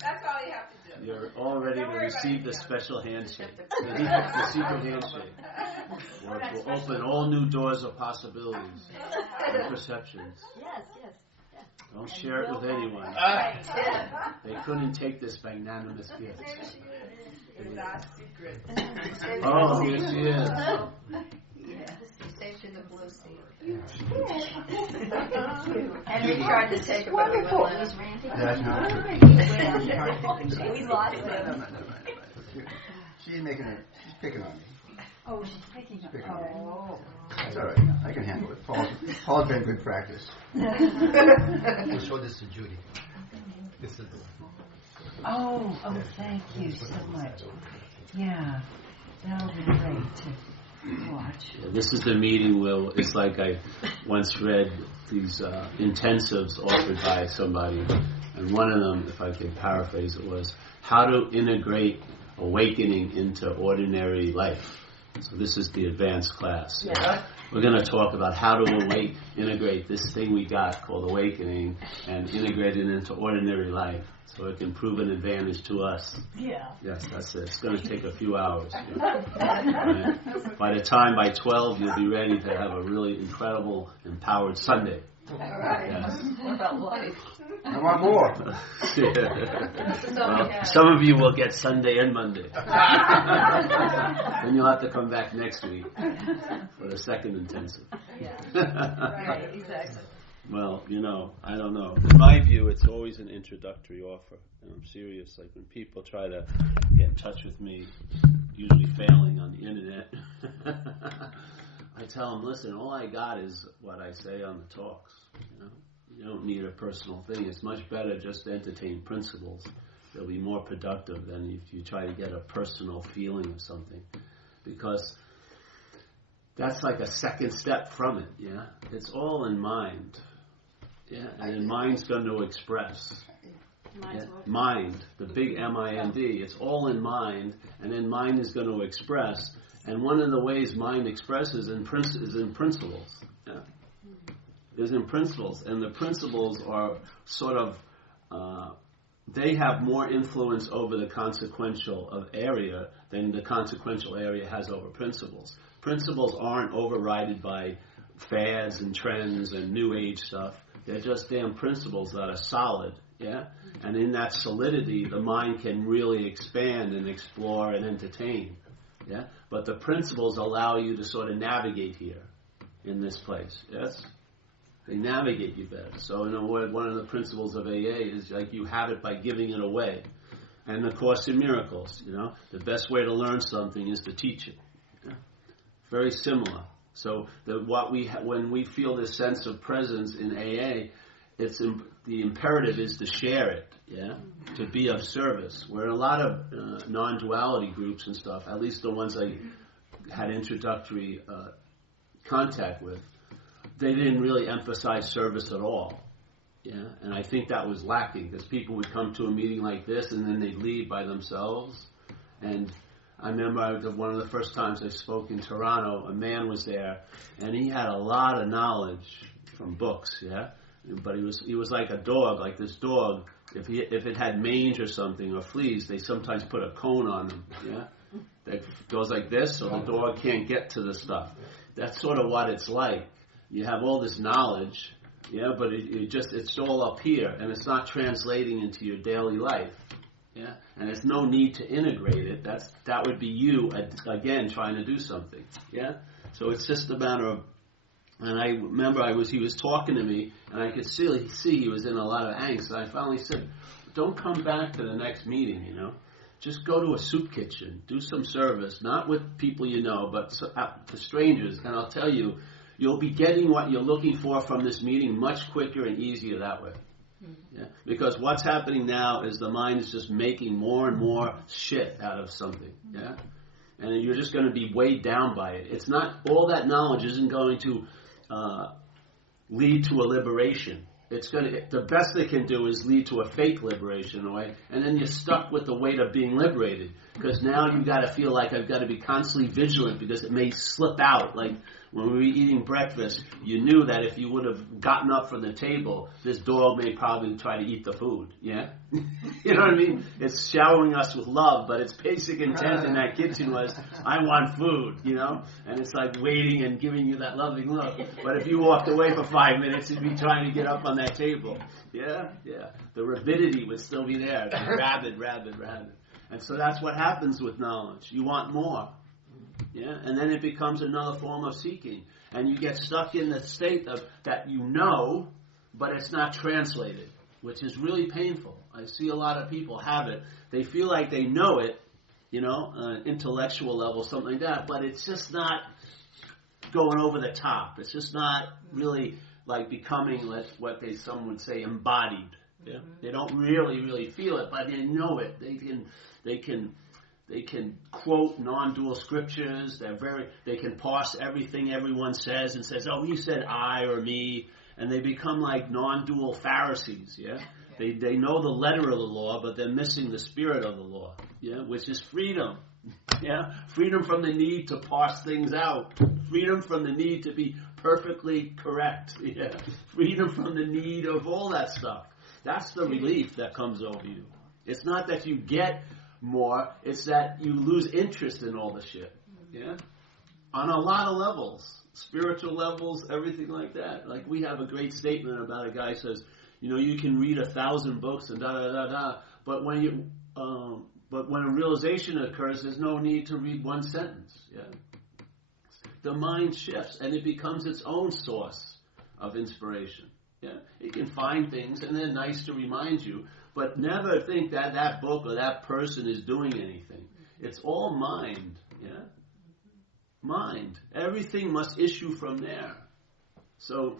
That's all you have to do. You're all ready to receive the special handshake. The secret handshake. Will open all new doors of possibilities and perceptions. Yes. Don't share it with anyone. They couldn't take this magnanimous gift. It's our secret. Oh, here she is. Saved in the blue sea. And we tried to take it, but we wouldn't let us. That's not true. We lost it. No. She's picking on me. Oh, she's picking up. Oh. That's all right. I can handle it. Paul's been good practice. We'll show this to Judy. This is the Oh, thank you so much. Yeah, that'll be great to watch. This is the meeting where it's like I once read these intensives offered by somebody, and one of them, if I can paraphrase it, was how to integrate awakening into ordinary life. So this is the advanced class. Yeah. We're going to talk about how to integrate this thing we got called awakening and integrate it into ordinary life so it can prove an advantage to us. Yeah. Yes, that's it. It's going to take a few hours. Right? By 12, you'll be ready to have a really incredible, empowered Sunday. All right. Yes. What about life? I want more. Well, some of you will get Sunday and Monday. Then you'll have to come back next week for the second intensive. Yeah. Right, exactly. Well, I don't know. In my view, it's always an introductory offer. And I'm serious. Like when people try to get in touch with me, usually failing on the internet, I tell them, listen, all I got is what I say on the talks. You don't need a personal thing. It's much better just to entertain principles. They'll be more productive than if you try to get a personal feeling of something. Because that's like a second step from it, yeah? It's all in mind. Yeah, and then mind's going to express. Yeah? Mind, the big M-I-N-D, it's all in mind, and then mind is going to express. And one of the ways mind expresses is in principles. Yeah? Is in principles, and the principles are sort of, they have more influence over the consequential area than the consequential area has over principles. Principles aren't overridden by fads and trends and new age stuff. They're just damn principles that are solid, yeah? And in that solidity, the mind can really expand and explore and entertain, yeah? But the principles allow you to sort of navigate here in this place, yes? They navigate you better. So, one of the principles of AA is like you have it by giving it away. And the Course in Miracles, the best way to learn something is to teach it. Yeah? Very similar. So, when we feel this sense of presence in AA, the imperative is to share it, yeah, to be of service. Where in a lot of non-duality groups and stuff, at least the ones I had introductory contact with, they didn't really emphasize service at all. Yeah, and I think that was lacking because people would come to a meeting like this and then they'd leave by themselves. And I remember one of the first times I spoke in Toronto, a man was there and he had a lot of knowledge from books, yeah. But he was like a dog, like this dog. If it had mange or something or fleas, they sometimes put a cone on him, yeah. That goes like this, so the dog can't get to the stuff. That's sort of what it's like. You have all this knowledge, yeah, but it's all up here, and it's not translating into your daily life, yeah. And there's no need to integrate it. That would be you again trying to do something, yeah. So it's just a matter of. And I remember he was talking to me, and I could see he was in a lot of angst. And I finally said, "Don't come back to the next meeting, Just go to a soup kitchen, do some service, not with people you know, but to strangers. And I'll tell you, you'll be getting what you're looking for from this meeting much quicker and easier that way. Yeah? Because what's happening now is the mind is just making more and more shit out of something. Yeah, and you're just going to be weighed down by it. It's not all that knowledge isn't going to lead to a liberation. The best they can do is lead to a fake liberation in a way, and then you're stuck with the weight of being liberated, because now you've got to feel like I've got to be constantly vigilant because it may slip out. Like When we were eating breakfast, you knew that if you would have gotten up from the table, this dog may probably try to eat the food. Yeah? You know what I mean? It's showering us with love, but its basic intent in that kitchen was, I want food, you know? And it's like waiting and giving you that loving look. But if you walked away for 5 minutes, you'd be trying to get up on that table. Yeah? Yeah. The rabidity would still be there. Rabid. And so that's what happens with knowledge. You want more. Yeah, and then it becomes another form of seeking, and you get stuck in the state of that you know, but it's not translated, which is really painful. I see a lot of people have it. They feel like they know it, you know, intellectual level, something like that, but it's just not going over the top. It's just not really like becoming what some would say embodied. Yeah, they don't really feel it, but they know it. They can quote non-dual scriptures. They can parse everything everyone says and says, oh, you said I or me, and they become like non-dual Pharisees. Yeah, they know the letter of the law, but they're missing the spirit of the law. Yeah, which is freedom. Yeah, freedom from the need to parse things out. Freedom from the need to be perfectly correct. Yeah, freedom from the need of all that stuff. That's the relief that comes over you. It's not that you get more, it's that you lose interest in all the shit. Yeah? On a lot of levels. Spiritual levels, everything like that. Like we have a great statement about a guy who says, you know, you can read 1,000 books and but when a realization occurs, there's no need to read one sentence. Yeah? The mind shifts and it becomes its own source of inspiration. Yeah? It can find things and they're nice to remind you, but never think that that book or that person is doing anything. It's all mind. Yeah? Mind. Everything must issue from there. So,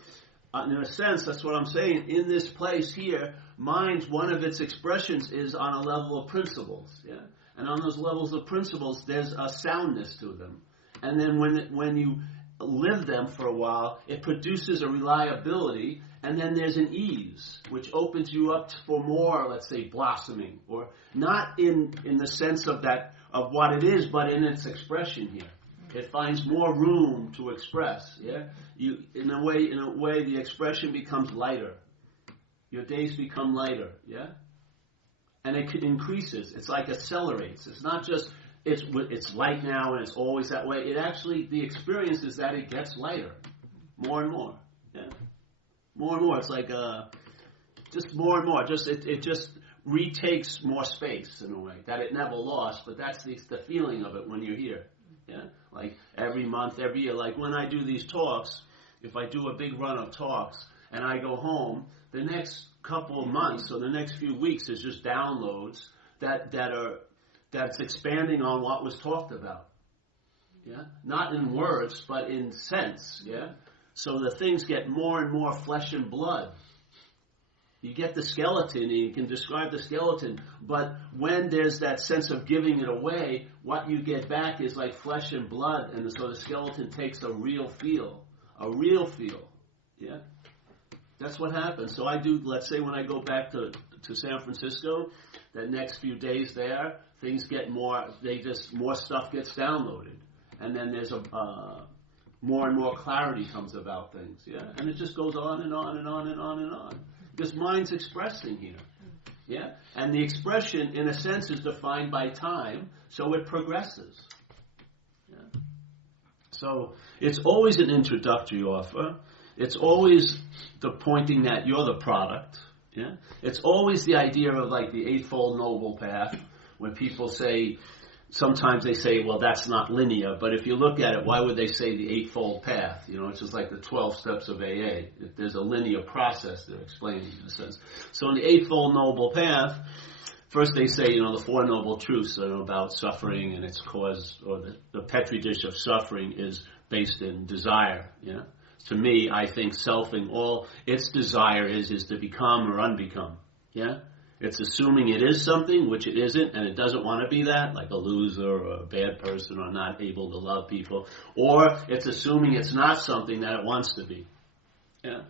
in a sense, that's what I'm saying. In this place here, mind, one of its expressions is on a level of principles. Yeah? And on those levels of principles, there's a soundness to them. And then when you live them for a while, it produces a reliability, and then there's an ease, which opens you up for more, let's say, blossoming, or not in the sense of that of what it is, but in its expression here. It finds more room to express. Yeah, you in a way, the expression becomes lighter. Your days become lighter. Yeah, and it increases. It's like accelerates. It's not just it's light now and it's always that way. It actually, the experience is that it gets lighter, more and more. Yeah, more and more. It's like just more and more. Just it just retakes more space in a way that it never lost. But that's the feeling of it when you're here. Yeah, like every month, every year. Like when I do these talks, if I do a big run of talks and I go home, the next couple of months or the next few weeks is just downloads that's expanding on what was talked about. Yeah, not in words, but in sense. Yeah, so the things get more and more flesh and blood. You get the skeleton, and you can describe the skeleton, but when there's that sense of giving it away, what you get back is like flesh and blood, and so the skeleton takes a real feel. A real feel. Yeah? That's what happens. So I do, let's say when I go back to San Francisco, the next few days there, things get more stuff gets downloaded. And then there's more and more clarity comes about things. Yeah? And it just goes on and on and on and on and on. Because mind's expressing here. Yeah? And the expression, in a sense, is defined by time, so it progresses. Yeah? So it's always an introductory offer. It's always the pointing that you're the product. Yeah? It's always the idea of like the Eightfold Noble Path, when people say, sometimes they say, well, that's not linear, but if you look at it, why would they say the Eightfold Path? You know, it's just like the 12 steps of AA. There's a linear process they're explaining in a sense. So in the Eightfold Noble Path, first they say, you know, the Four Noble Truths about suffering and its cause, or the petri dish of suffering is based in desire. Yeah? To me, I think selfing, all its desire is to become or unbecome. Yeah? It's assuming it is something, which it isn't, and it doesn't want to be that, like a loser or a bad person or not able to love people. Or it's assuming it's not something that it wants to be. Yeah?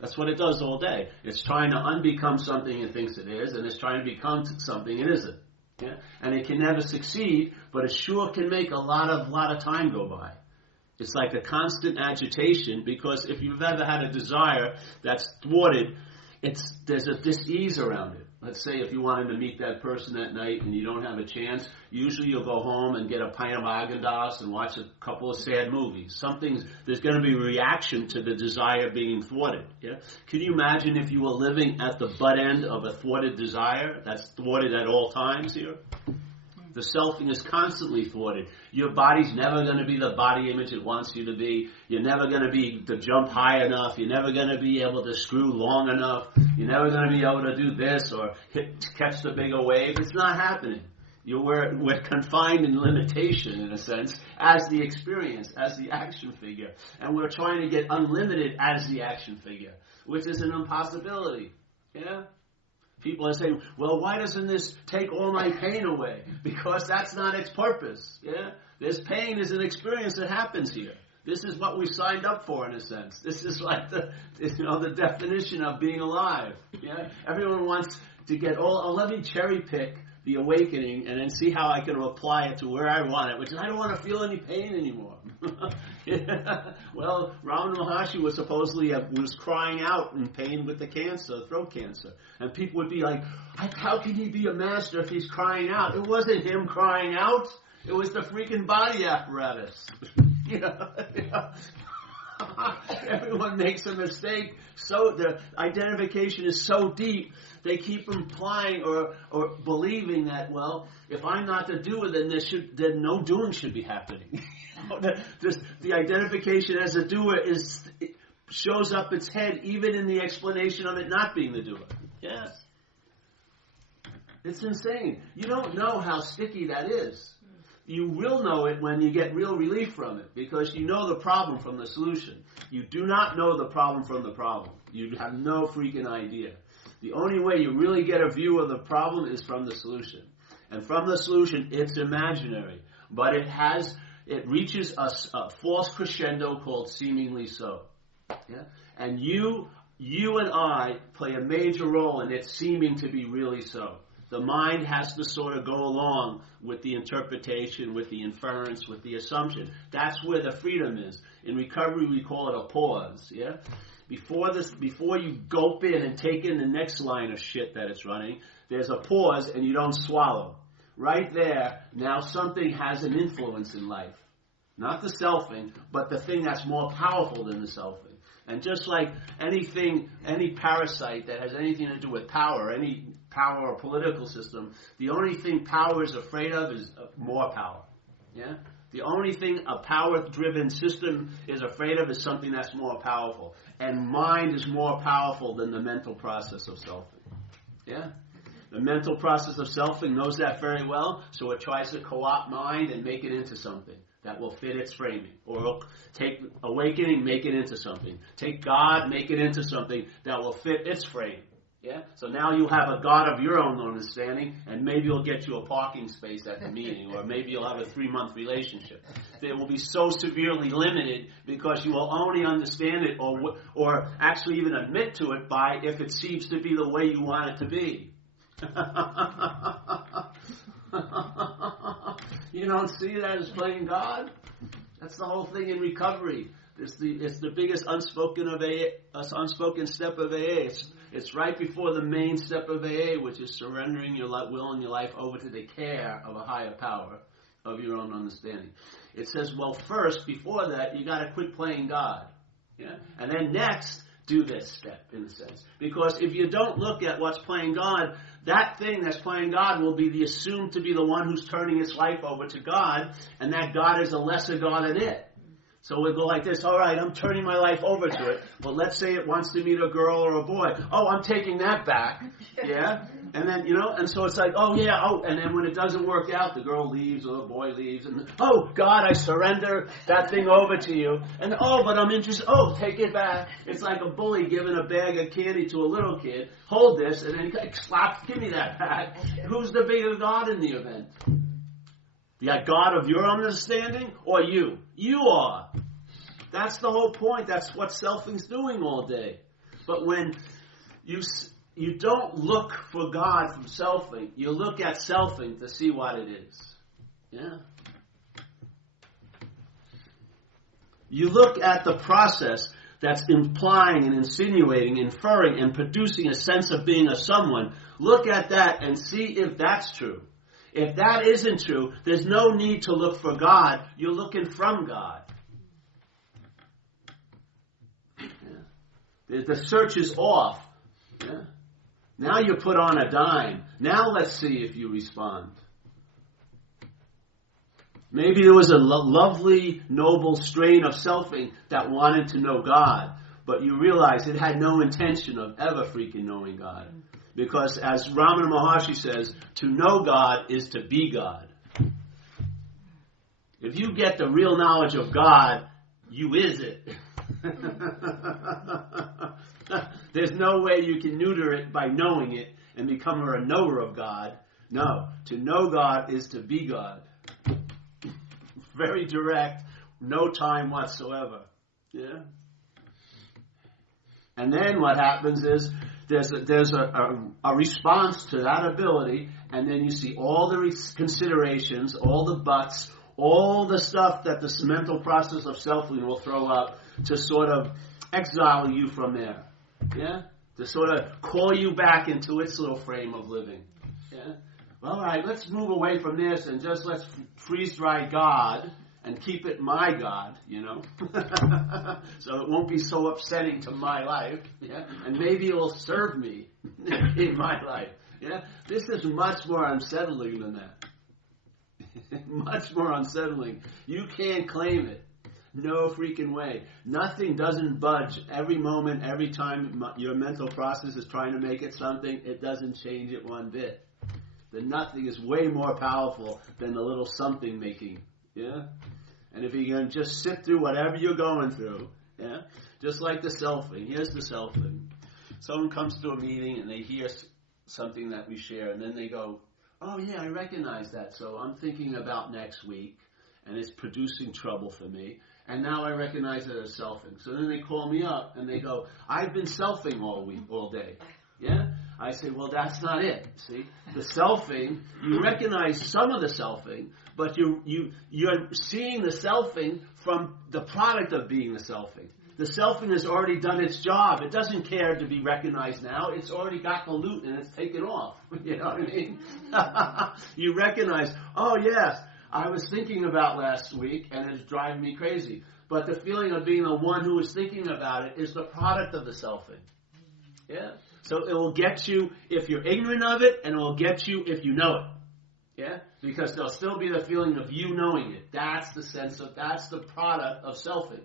That's what it does all day. It's trying to unbecome something it thinks it is, and it's trying to become something it isn't. Yeah? And it can never succeed, but it sure can make a lot of time go by. It's like a constant agitation, because if you've ever had a desire that's thwarted, there's a dis-ease around it. Let's say if you wanted to meet that person that night and you don't have a chance, usually you'll go home and get a pint of Haagen-Dazs and watch a couple of sad movies. There's going to be a reaction to the desire being thwarted. Yeah? Can you imagine if you were living at the butt end of a thwarted desire that's thwarted at all times here? The selfing is constantly thwarted. Your body's never going to be the body image it wants you to be. You're never going to jump high enough. You're never going to be able to screw long enough. You're never going to be able to do this or catch the bigger wave. It's not happening. We're confined in limitation, in a sense, as the experience, as the action figure. And we're trying to get unlimited as the action figure, which is an impossibility. Yeah? People are saying, well, why doesn't this take all my pain away? Because that's not its purpose. Yeah? This pain is an experience that happens here. This is what we signed up for, in a sense. This is like the definition of being alive. Yeah? Everyone wants to get let me cherry pick the awakening and then see how I can apply it to where I want it, which is I don't want to feel any pain anymore. Yeah. Well, Ramana Maharshi was supposedly was crying out in pain with the throat cancer. And people would be like, how can he be a master if he's crying out? It wasn't him crying out. It was the freaking body apparatus. Everyone makes a mistake. So the identification is so deep, they keep implying or believing that, well, if I'm not the doer, then no doing should be happening. The identification as a doer shows up its head even in the explanation of it not being the doer. Yes. It's insane. You don't know how sticky that is. You will know it when you get real relief from it, because you know the problem from the solution. You do not know the problem from the problem. You have no freaking idea. The only way you really get a view of the problem is from the solution. And from the solution, it's imaginary. But it reaches a false crescendo called seemingly so. Yeah? And you and I play a major role in it seeming to be really so. The mind has to sort of go along with the interpretation, with the inference, with the assumption. That's where the freedom is. In recovery, we call it a pause. Yeah? Before you gulp in and take in the next line of shit that it's running, there's a pause and you don't swallow. Right there, now something has an influence in life. Not the selfing, but the thing that's more powerful than the selfing. And just like any parasite that has anything to do with power, any power or political system, the only thing power is afraid of is more power. Yeah? The only thing a power-driven system is afraid of is something that's more powerful. And mind is more powerful than the mental process of selfing. Yeah? The mental process of selfing knows that very well, so it tries to co-opt mind and make it into something that will fit its framing. Or take awakening, make it into something. Take God, make it into something that will fit its frame. Yeah? So now you have a God of your own understanding, and maybe you'll get you a parking space at the meeting, or maybe you'll have a 3-month relationship. They will be so severely limited because you will only understand it or actually even admit to it by if it seems to be the way you want it to be. You don't see that as playing God? That's the whole thing in recovery. It's the biggest unspoken step of AA. It's right before the main step of AA, which is surrendering your will and your life over to the care of a higher power of your own understanding. It says, well, first, before that, you got to quit playing God. Yeah? And then next, do this step, in a sense. Because if you don't look at what's playing God, that thing that's playing God will be assumed to be the one who's turning its life over to God, and that God is a lesser God than it. So we'll go like this, all right, I'm turning my life over to it. Well, let's say it wants to meet a girl or a boy. Oh, I'm taking that back. Yeah? And then, and so it's like, and then when it doesn't work out, the girl leaves or the boy leaves. And, oh, God, I surrender that thing over to you. And, but I'm interested. Oh, take it back. It's like a bully giving a bag of candy to a little kid. Hold this, and then slap, give me that back. Who's the bigger God in the event? The God of your understanding or you? You are. That's the whole point. That's what selfing's doing all day. But when you don't look for God from selfing, you look at selfing to see what it is. Yeah? You look at the process that's implying and insinuating, inferring, and producing a sense of being a someone. Look at that and see if that's true. If that isn't true, there's no need to look for God. You're looking from God. Yeah. The search is off. Yeah. Now you put on a dime. Now let's see if you respond. Maybe there was a lovely, noble strain of selfing that wanted to know God, but you realize it had no intention of ever freaking knowing God. Because as Ramana Maharshi says, to know God is to be God. If you get the real knowledge of God, you is it. There's no way you can neuter it by knowing it and become a knower of God. No, to know God is to be God. Very direct, no time whatsoever. Yeah. And then what happens is there's a response to that ability, and then you see all the considerations, all the buts, all the stuff that the mental process of selfing will throw up to sort of exile you from there. Yeah? To sort of call you back into its little frame of living. Yeah? Well, all right, let's move away from this and just let's freeze-dry God and keep it my God, you know. So it won't be so upsetting to my life, yeah. And maybe it will serve me in my life, yeah. This is much more unsettling than that. Much more unsettling. You can't claim it. No freaking way. Nothing doesn't budge every moment, every time your mental process is trying to make it something. It doesn't change it one bit. The nothing is way more powerful than the little something making. Yeah? And if you can just sit through whatever you're going through, yeah? Just like the selfing. Here's the selfing. Someone comes to a meeting and they hear something that we share, and then they go, oh yeah, I recognize that, so I'm thinking about next week, and it's producing trouble for me, and now I recognize it as selfing. So then they call me up and they go, I've been selfing all day. Yeah? I say, well, that's not it. See, the selfing, you recognize some of the selfing, but you're seeing the selfing from the product of being the selfing. The selfing has already done its job. It doesn't care to be recognized now. It's already got the loot and it's taken off. You know what I mean? You recognize, oh yes, I was thinking about last week and it's driving me crazy. But the feeling of being the one who was thinking about it is the product of the selfing. Yeah? So it will get you if you're ignorant of it, and it will get you if you know it. Yeah? Because there'll still be the feeling of you knowing it. That's the product of selfing.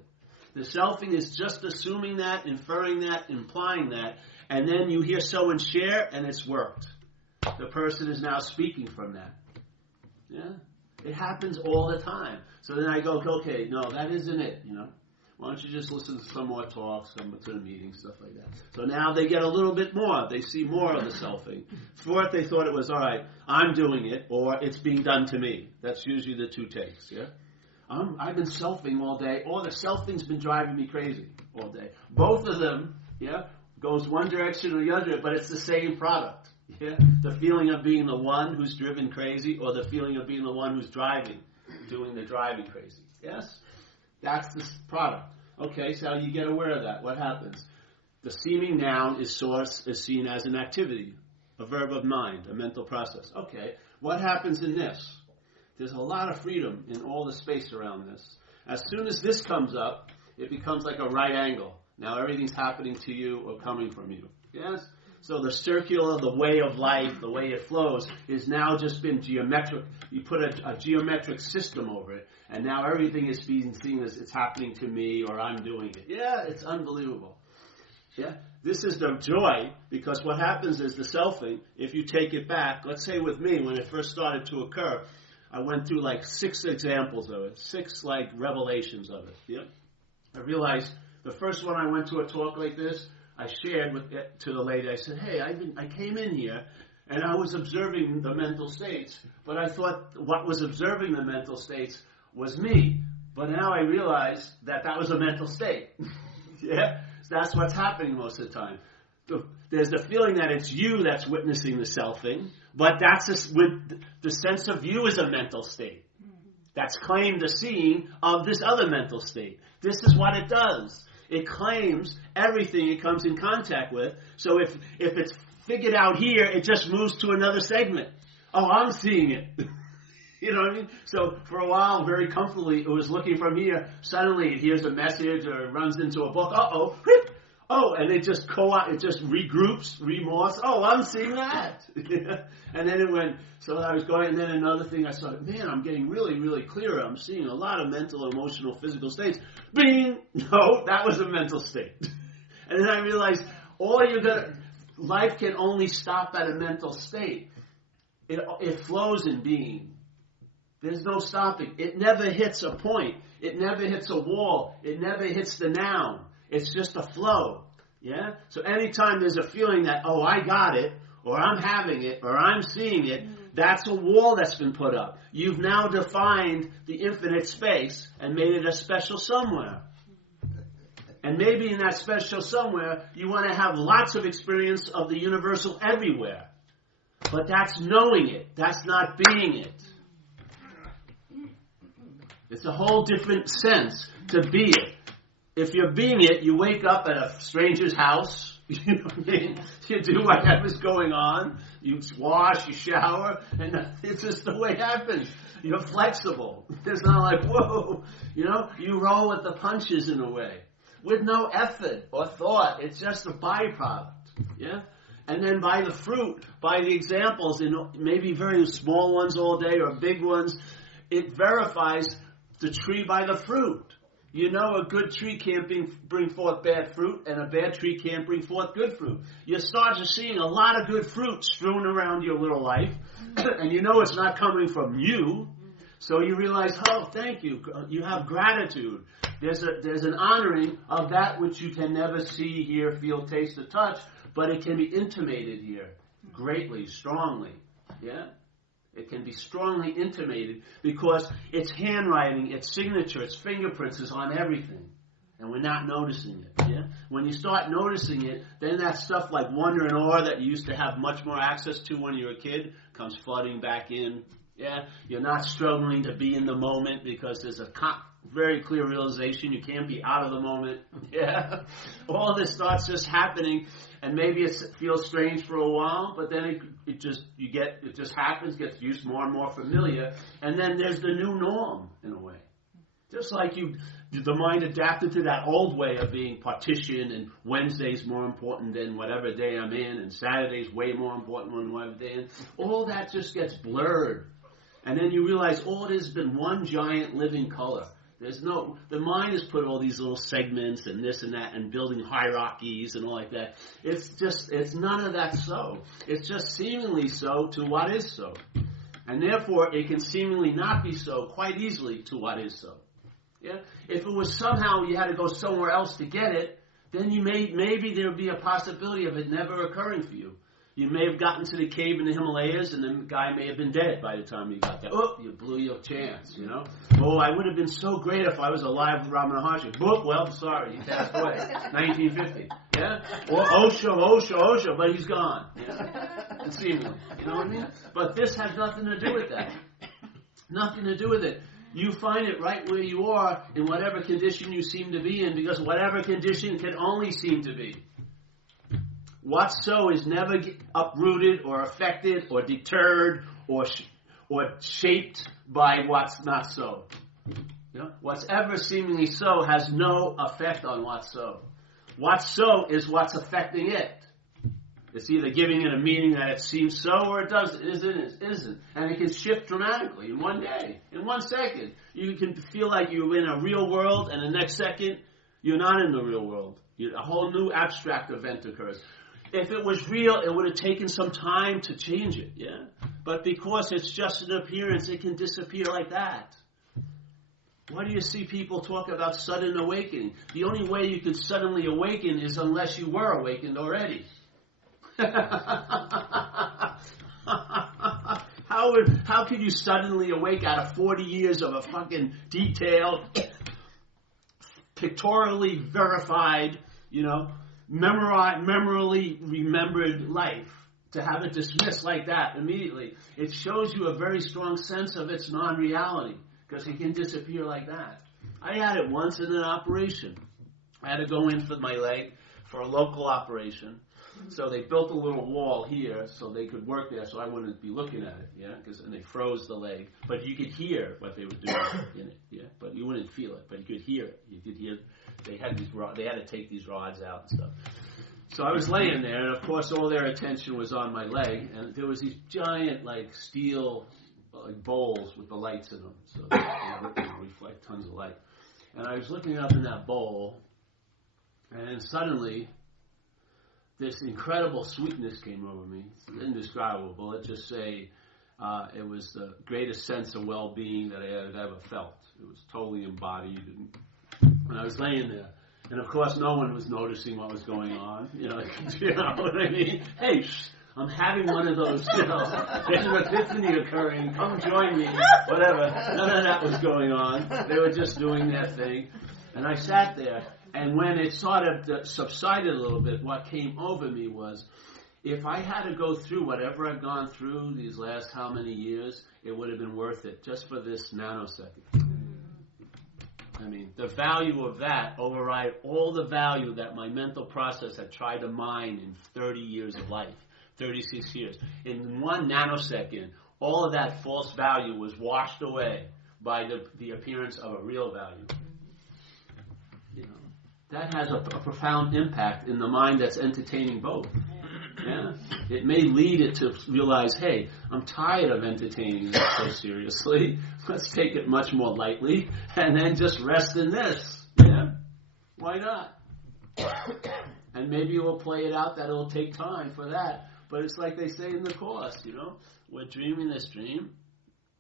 The selfing is just assuming that, inferring that, implying that, and then you hear someone share, and it's worked. The person is now speaking from that. Yeah? It happens all the time. So then I go, okay, no, that isn't it, you know. Why don't you just listen to some more talks, come to the meeting, stuff like that. So now they get a little bit more. They see more of the selfing. Before they thought it was, all right, I'm doing it, or it's being done to me. That's usually the two takes, yeah? I've been selfing all day, or the selfing's been driving me crazy all day. Both of them, yeah, goes one direction or the other, but it's the same product. Yeah? The feeling of being the one who's driven crazy, or the feeling of being the one who's driving, doing the driving crazy. Yes? That's the product. Okay, so you get aware of that. What happens? The seeming noun is seen as an activity, a verb of mind, a mental process. Okay, what happens in this? There's a lot of freedom in all the space around this. As soon as this comes up, it becomes like a right angle. Now everything's happening to you or coming from you. Yes? So the circular, the way of life, the way it flows, is now just been geometric. You put a geometric system over it, and now everything is being seen as it's happening to me or I'm doing it. Yeah, it's unbelievable. Yeah, this is the joy, because what happens is the selfing, if you take it back, let's say with me, when it first started to occur, I went through like 6 examples of it, 6 like revelations of it. Yeah, I realized the first one I went to a talk like this, I shared to the lady, I said, hey, I came in here and I was observing the mental states, but I thought what was observing the mental states was me. But now I realize that was a mental state. Yeah? So that's what's happening most of the time. There's the feeling that it's you that's witnessing the selfing, but that's the sense of you is a mental state. that's claimed a seeing of this other mental state. This is what it does. It claims everything it comes in contact with. So if it's figured out here, it just moves to another segment. Oh, I'm seeing it. You know what I mean? So for a while, very comfortably, it was looking from here. Suddenly it hears a message or it runs into a book. Uh-oh. Oh, and it just regroups, remorse. Oh, I'm seeing that. And then it went, so I was going, and then another thing I saw, man, I'm getting really, really clearer. I'm seeing a lot of mental, emotional, physical states. Bing! No, that was a mental state. And then I realized, life can only stop at a mental state. It flows in being. There's no stopping. It never hits a point. It never hits a wall. It never hits the noun. It's just a flow. Yeah? So anytime there's a feeling that, oh, I got it, or I'm having it, or I'm seeing it, that's a wall that's been put up. You've now defined the infinite space and made it a special somewhere. And maybe in that special somewhere, you want to have lots of experience of the universal everywhere. But that's knowing it. That's not being it. It's a whole different sense to be it. If you're being it, you wake up at a stranger's house. You know what I mean? You do whatever's going on. You wash, you shower, and it's just the way it happens. You're flexible. It's not like, whoa. You know, you roll with the punches in a way. With no effort or thought. It's just a byproduct. Yeah? And then by the fruit, by the examples, maybe very small ones all day or big ones, it verifies the tree by the fruit. You know a good tree can't bring forth bad fruit, and a bad tree can't bring forth good fruit. You start to seeing a lot of good fruit strewn around your little life, and you know it's not coming from you. So you realize, oh, thank you. You have gratitude. There's an honoring of that which you can never see, hear, feel, taste, or touch, but it can be intimated here greatly, strongly. Yeah? It can be strongly intimated because its handwriting, its signature, its fingerprints is on everything. And we're not noticing it. Yeah? When you start noticing it, then that stuff like wonder and awe that you used to have much more access to when you were a kid comes flooding back in. Yeah? You're not struggling to be in the moment because there's a very clear realization you can't be out of the moment. Yeah? All this starts just happening, and maybe it feels strange for a while, but then it just happens, gets used more and more familiar, and then there's the new norm in a way. Just like the mind adapted to that old way of being partitioned, and Wednesday's more important than whatever day I'm in, and Saturday's way more important than whatever day I'm in. All that just gets blurred. And then you realize, it has been one giant living color. The mind has put all these little segments and this and that and building hierarchies and all like that. It's none of that so. It's just seemingly so to what is so. And therefore, it can seemingly not be so quite easily to what is so. Yeah? If it was somehow you had to go somewhere else to get it, then maybe there would be a possibility of it never occurring for you. You may have gotten to the cave in the Himalayas, and the guy may have been dead by the time you got there. Oh, you blew your chance, you know. Oh, I would have been so great if I was alive with Ramana Maharshi. Oh, well, sorry, he passed away. 1950. Yeah? Or Osho, but he's gone. Yeah? Seemingly. You know what I mean? But this has nothing to do with that. Nothing to do with it. You find it right where you are in whatever condition you seem to be in, because whatever condition can only seem to be. What's so is never uprooted or affected or deterred or shaped by what's not so. You know? What's ever seemingly so has no effect on what's so. What's so is what's affecting it. It's either giving it a meaning that it seems so or it doesn't. It isn't. And it can shift dramatically in one day, in 1 second. You can feel like you're in a real world, and the next second, you're not in the real world. A whole new abstract event occurs. If it was real, it would have taken some time to change it, yeah? But because it's just an appearance, it can disappear like that. Why do you see people talk about sudden awakening? The only way you could suddenly awaken is unless you were awakened already. How could you suddenly awake out of 40 years of a fucking detailed, pictorially verified, memorably remembered life, to have it dismissed like that immediately? It shows you a very strong sense of its non-reality. because he can disappear like that. I had it once in an operation. I had to go in for my leg for a local operation. So they built a little wall here so they could work there so I wouldn't be looking at it, yeah? And they froze the leg. But you could hear what they were doing in it, yeah? But you wouldn't feel it, but you could hear it. You could hear they had to take these rods out and stuff. So I was laying there, and of course all their attention was on my leg, and there was these giant, like, steel bowls with the lights in them, so they reflect tons of light. And I was looking up in that bowl, and then suddenly this incredible sweetness came over me. It's indescribable. Let's just say it was the greatest sense of well-being that I had ever felt. It was totally embodied, and I was laying there. And of course, no one was noticing what was going on. You know what I mean? Hey, I'm having one of those, there's an epiphany occurring, come join me, whatever. None of that was going on. They were just doing their thing. And I sat there, and when it sort of subsided a little bit, what came over me was, if I had to go through whatever I've gone through these last how many years, it would have been worth it, just for this nanosecond. I mean, the value of that override all the value that my mental process had tried to mine in 30 years of life, 36 years. In 1 nanosecond, all of that false value was washed away by the appearance of a real value. You know, that has a profound impact in the mind that's entertaining both. Yeah. It may lead it to realize, hey, I'm tired of entertaining this so seriously. Let's take it much more lightly and then just rest in this. Yeah. Why not? And maybe we'll play it out that it'll take time for that. But it's like they say in the Course, we're dreaming this dream.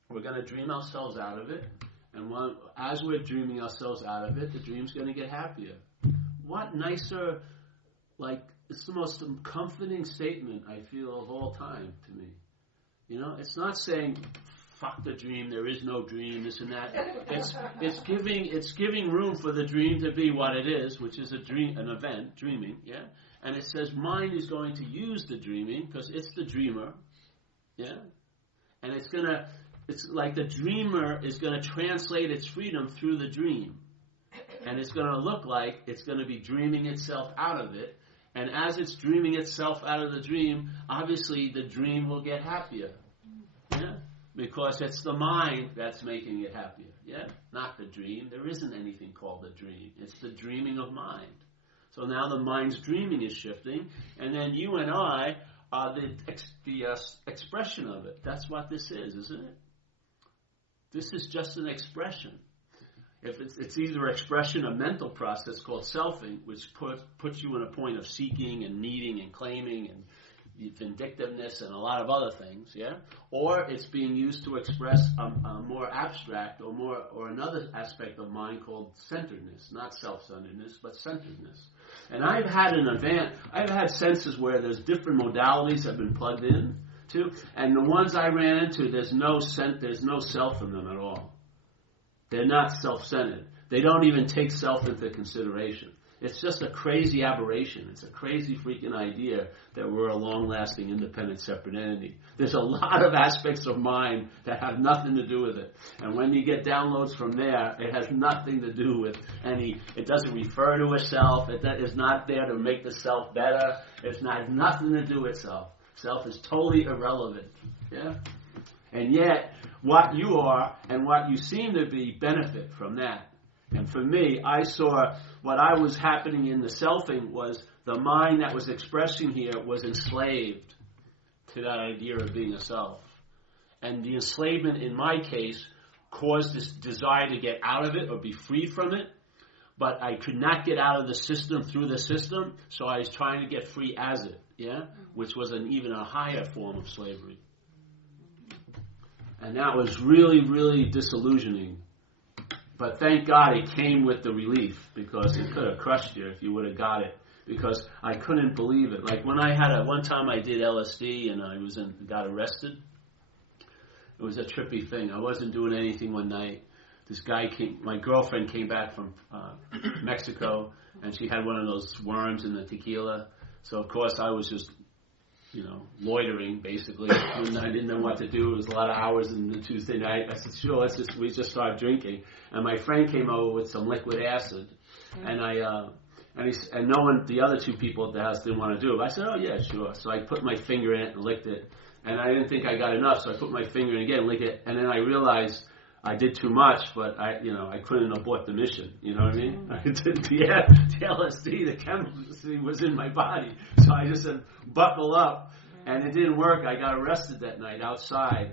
We're going to dream ourselves out of it. And as we're dreaming ourselves out of it, the dream's going to get happier. What nicer, it's the most comforting statement I feel of all time to me. It's not saying, fuck the dream, there is no dream, this and that. It's giving room for the dream to be what it is, which is an event, dreaming, yeah? And it says mind is going to use the dreaming because it's the dreamer, yeah? And it's like the dreamer is going to translate its freedom through the dream. And it's going to look like it's going to be dreaming itself out of it. And as it's dreaming itself out of the dream, obviously the dream will get happier. Yeah? Because it's the mind that's making it happier. Yeah? Not the dream. There isn't anything called a dream. It's the dreaming of mind. So now the mind's dreaming is shifting, and then you and I are the expression of it. That's what this is, isn't it? This is just an expression. If it's either expression of mental process called selfing, which puts you in a point of seeking and needing and claiming and vindictiveness and a lot of other things, yeah? Or it's being used to express a more abstract or another aspect of mind called centeredness, not self-centeredness, but centeredness. And I've had senses where there's different modalities that have been plugged in to, and the ones I ran into, there's no self in them at all. They're not self-centered. They don't even take self into consideration. It's just a crazy aberration. It's a crazy freaking idea that we're a long-lasting, independent, separate entity. There's a lot of aspects of mind that have nothing to do with it. And when you get downloads from there, it has nothing to do with it doesn't refer to a self. It is not there to make the self better. Has nothing to do with self. Self is totally irrelevant. Yeah? And yet, what you are and what you seem to be benefit from that. And for me, I saw what I was happening in the selfing was the mind that was expressing here was enslaved to that idea of being a self. And the enslavement in my case caused this desire to get out of it or be free from it. But I could not get out of the system through the system, so I was trying to get free as it, yeah? Which was even a higher form of slavery. And that was really, really disillusioning. But thank God it came with the relief, because it could have crushed you if you would have got it. Because I couldn't believe it. Like when one time I did LSD and I got arrested. It was a trippy thing. I wasn't doing anything one night. My girlfriend came back from Mexico, and she had one of those worms in the tequila. So of course I was just loitering basically. When I didn't know what to do. It was a lot of hours in the Tuesday night. I said, sure, we just started drinking. And my friend came over with some liquid acid, and and no one, the other two people at the house didn't want to do it. I said, oh yeah, sure. So I put my finger in it and licked it, and I didn't think I got enough, so I put my finger in again, licked it, and then I realized I did too much, but I couldn't abort the mission. You know what I mean? I did the LSD, the chemistry was in my body, so I just said, buckle up, and it didn't work. I got arrested that night outside,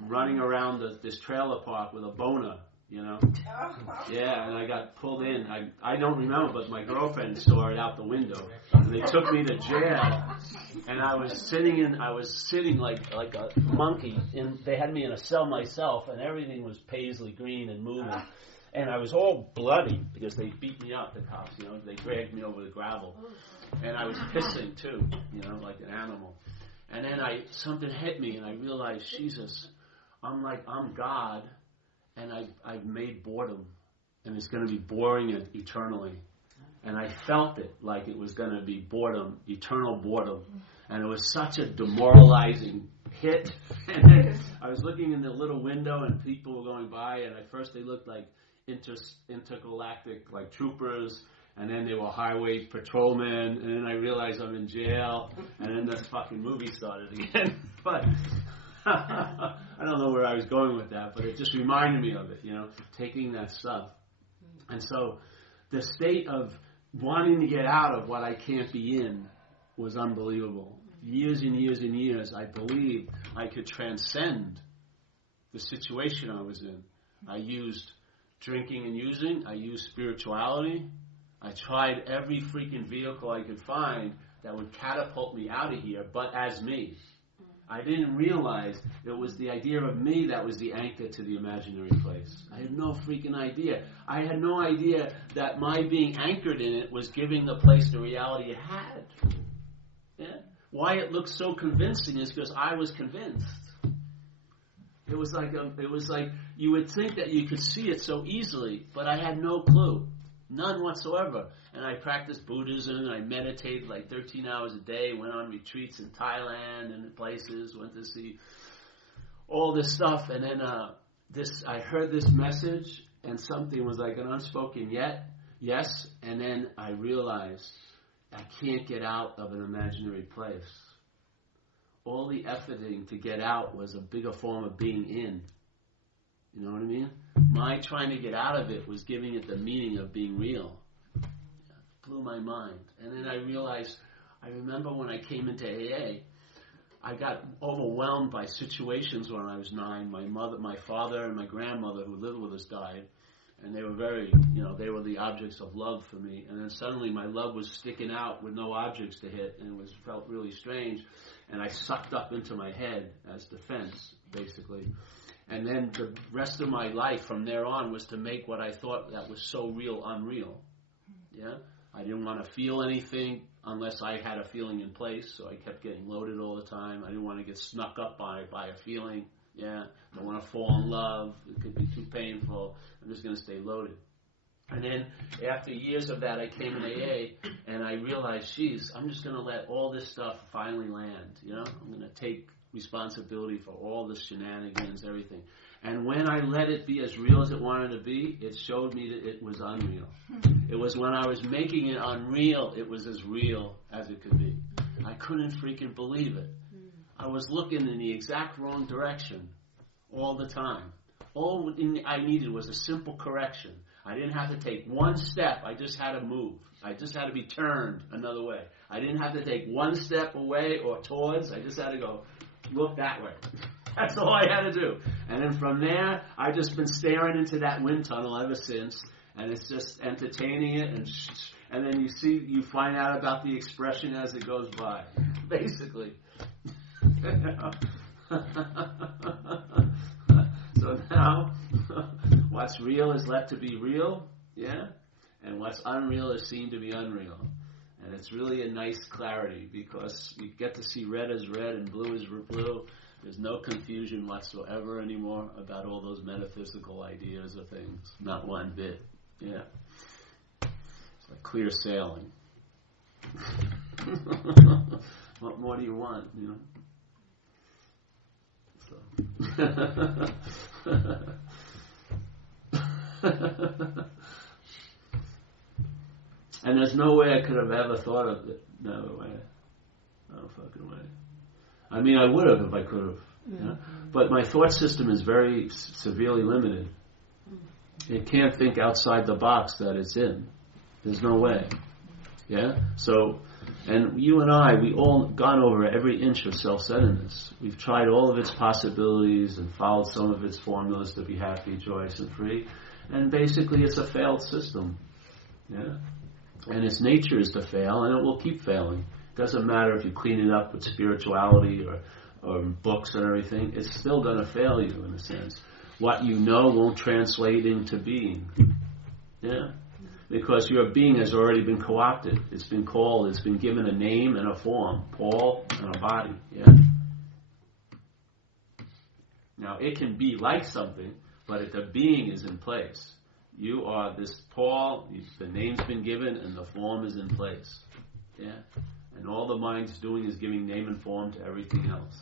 running around this trailer park with a boner. Yeah, and I got pulled in. I don't remember, but my girlfriend saw it out the window, and they took me to jail. And I was sitting like a monkey. And they had me in a cell myself, and everything was paisley green and moving. And I was all bloody because they beat me up, the cops. They dragged me over the gravel, and I was pissing too, like an animal. And then something hit me, and I realized, Jesus, I'm God. And I've made boredom, and it's going to be boring eternally. And I felt it like it was going to be boredom, eternal boredom. And it was such a demoralizing hit. And then I was looking in the little window, and people were going by, and at first they looked like intergalactic, like troopers, and then they were highway patrolmen, and then I realized I'm in jail, and then this fucking movie started again. But I don't know where I was going with that, but it just reminded me of it, taking that stuff. And so the state of wanting to get out of what I can't be in was unbelievable. Years and years and years, I believed I could transcend the situation I was in. I used drinking and using. I used spirituality. I tried every freaking vehicle I could find that would catapult me out of here, but as me. I didn't realize it was the idea of me that was the anchor to the imaginary place. I had no freaking idea. I had no idea that my being anchored in it was giving the place the reality it had. Yeah? Why it looked so convincing is because I was convinced. It was like you would think that you could see it so easily, but I had no clue. None whatsoever. And I practiced Buddhism, and I meditated like 13 hours a day, went on retreats in Thailand and places, went to see all this stuff. And then I heard this message, and something was like an unspoken yes. And then I realized I can't get out of an imaginary place. All the efforting to get out was a bigger form of being in. You know what I mean? My trying to get out of it was giving it the meaning of being real. It blew my mind. And then I realized, I remember when I came into AA, I got overwhelmed by situations when I was 9. My father and my grandmother who lived with us died, and they were they were the objects of love for me. And then suddenly my love was sticking out with no objects to hit, and felt really strange. And I sucked up into my head as defense, basically. And then the rest of my life from there on was to make what I thought that was so real unreal. Yeah? I didn't want to feel anything unless I had a feeling in place, so I kept getting loaded all the time. I didn't want to get snuck up by a feeling. Yeah? Don't want to fall in love. It could be too painful. I'm just going to stay loaded. And then after years of that, I came in AA, and I realized, geez, I'm just going to let all this stuff finally land. I'm going to take responsibility for all the shenanigans, everything. And when I let it be as real as it wanted to be, it showed me that it was unreal. It was when I was making it unreal, it was as real as it could be. I couldn't freaking believe it. I was looking in the exact wrong direction all the time. All I needed was a simple correction. I didn't have to take one step. I just had to move. I just had to be turned another way. I didn't have to take one step away or towards. I just had to go look that way. That's all I had to do. And then from there, I've just been staring into that wind tunnel ever since. And it's just entertaining it. And then you find out about the expression as it goes by. Basically. So now, what's real is let to be real. Yeah? And what's unreal is seen to be unreal. And it's really a nice clarity because you get to see red as red and blue as blue. There's no confusion whatsoever anymore about all those metaphysical ideas or things. Not one bit. Yeah. It's like clear sailing. What more do you want, you know? So. And there's no way I could have ever thought of it. No way. No fucking way. I mean, I would have if I could have. Mm-hmm. Yeah? But my thought system is very severely limited. It can't think outside the box that it's in. There's no way. Yeah? So, and you and I, we all gone over every inch of self-centeredness. We've tried all of its possibilities and followed some of its formulas to be happy, joyous, and free. And basically it's a failed system. Yeah? And its nature is to fail, and it will keep failing. It doesn't matter if you clean it up with spirituality or books and everything. It's still going to fail you in a sense. What you know won't translate into being. Yeah? Because your being has already been co-opted. It's been called, it's been given a name and a form. Paul and a body. Yeah? Now, it can be like something, but if the being is in place. You are this Paul, the name's been given, and the form is in place. Yeah? And all the mind's doing is giving name and form to everything else.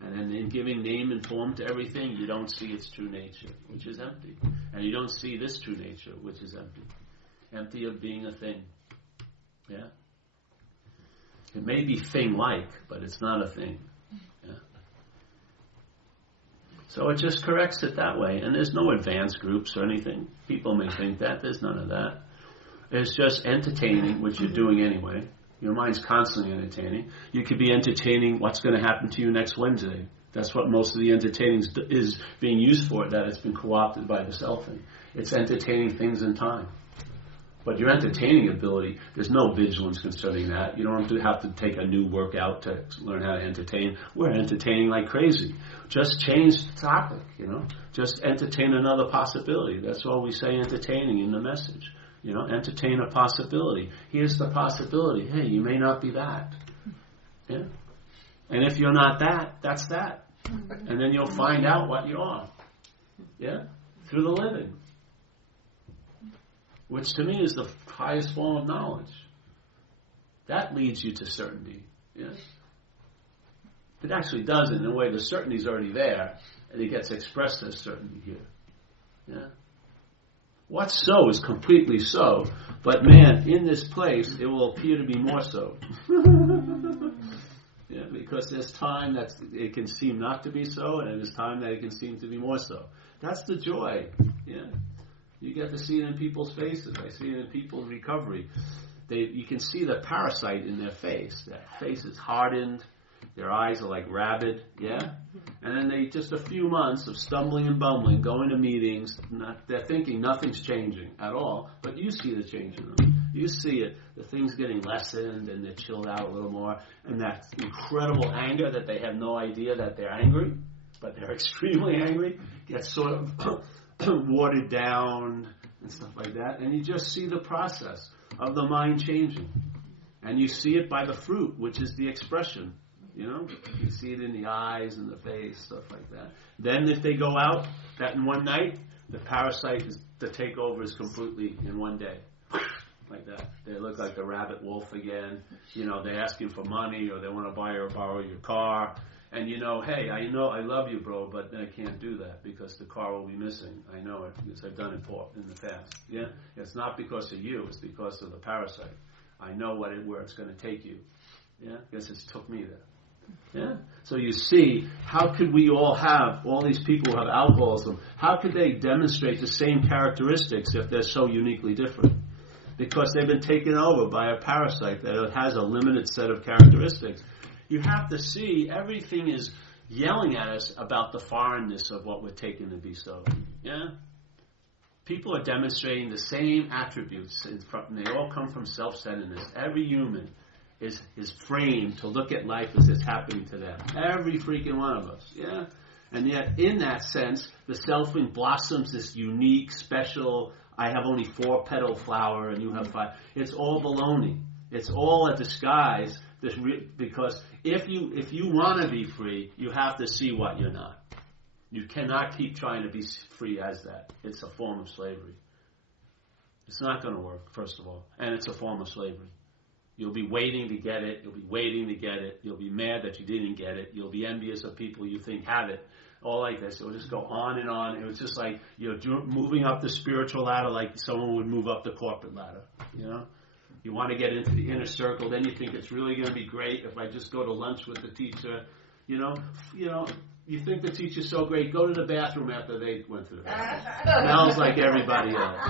And then in giving name and form to everything, you don't see its true nature, which is empty. And you don't see this true nature, which is empty. Empty of being a thing. Yeah? It may be thing-like, but it's not a thing. Yeah? So it just corrects it that way. And there's no advanced groups or anything. People may think that. There's none of that. It's just entertaining, which you're doing anyway. Your mind's constantly entertaining. You could be entertaining what's going to happen to you next Wednesday. That's what most of the entertaining is being used for, that it's been co-opted by the selfing. It's entertaining things in time. But your entertaining ability, there's no vigilance concerning that. You don't have to take a new workout to learn how to entertain. We're entertaining like crazy. Just change the topic, you know. Just entertain another possibility. That's all we say entertaining in the message. You know, entertain a possibility. Here's the possibility. Hey, you may not be that. Yeah? And if you're not that, that's that. And then you'll find out what you are. Yeah? Through the living. Which to me is the highest form of knowledge. That leads you to certainty. Yeah? It actually doesn't. In a way, the certainty is already there, and it gets expressed as certainty here. Yeah? What's so is completely so, but man, in this place, it will appear to be more so. Yeah, because there's time that it can seem not to be so, and there's time that it can seem to be more so. That's the joy. Yeah, you get to see it in people's faces. I see it in people's recovery. You can see the parasite in their face. Their face is hardened. Their eyes are like rabid, yeah? And then they, just a few months of stumbling and bumbling, going to meetings, they're thinking nothing's changing at all, but you see the change in them. You see it, the thing's getting lessened, and they're chilled out a little more, and that incredible anger that they have no idea that they're angry, but they're extremely angry, gets sort of watered down and stuff like that, and you just see the process of the mind changing. And you see it by the fruit, which is the expression. You know, you see it in the eyes and the face, stuff like that. Then if they go out, that in one night, the parasite, the takeover is completely in one day. Like that. They look like the rabbit wolf again. You know, they're asking for money, or they want to buy or borrow your car. And you know, hey, I love you, bro, but I can't do that because the car will be missing. I know it because I've done it in the past. Yeah? It's not because of you, it's because of the parasite. I know where it's going to take you. Yeah? Because it took me there. Yeah. So you see, how could we all these people who have alcoholism, how could they demonstrate the same characteristics if they're so uniquely different? Because they've been taken over by a parasite that has a limited set of characteristics. You have to see everything is yelling at us about the foreignness of what we're taking to be so. Yeah? People are demonstrating the same attributes, and they all come from self-centeredness. Every human is framed to look at life as it's happening to them. Every freaking one of us, yeah? And yet, in that sense, the selfing blossoms this unique, special, I have only 4 petal flower and you have 5. It's all baloney. It's all a disguise, because if you want to be free, you have to see what you're not. You cannot keep trying to be free as that. It's a form of slavery. It's not going to work, first of all, and it's a form of slavery. You'll be waiting to get it. You'll be waiting to get it. You'll be mad that you didn't get it. You'll be envious of people you think have it. All like this. It will just go on and on. It was just like, moving up the spiritual ladder like someone would move up the corporate ladder. You want to get into the inner circle. Then you think it's really going to be great if I just go to lunch with the teacher. You think the teacher's so great. Go to the bathroom after they went to the bathroom. Smells like everybody else.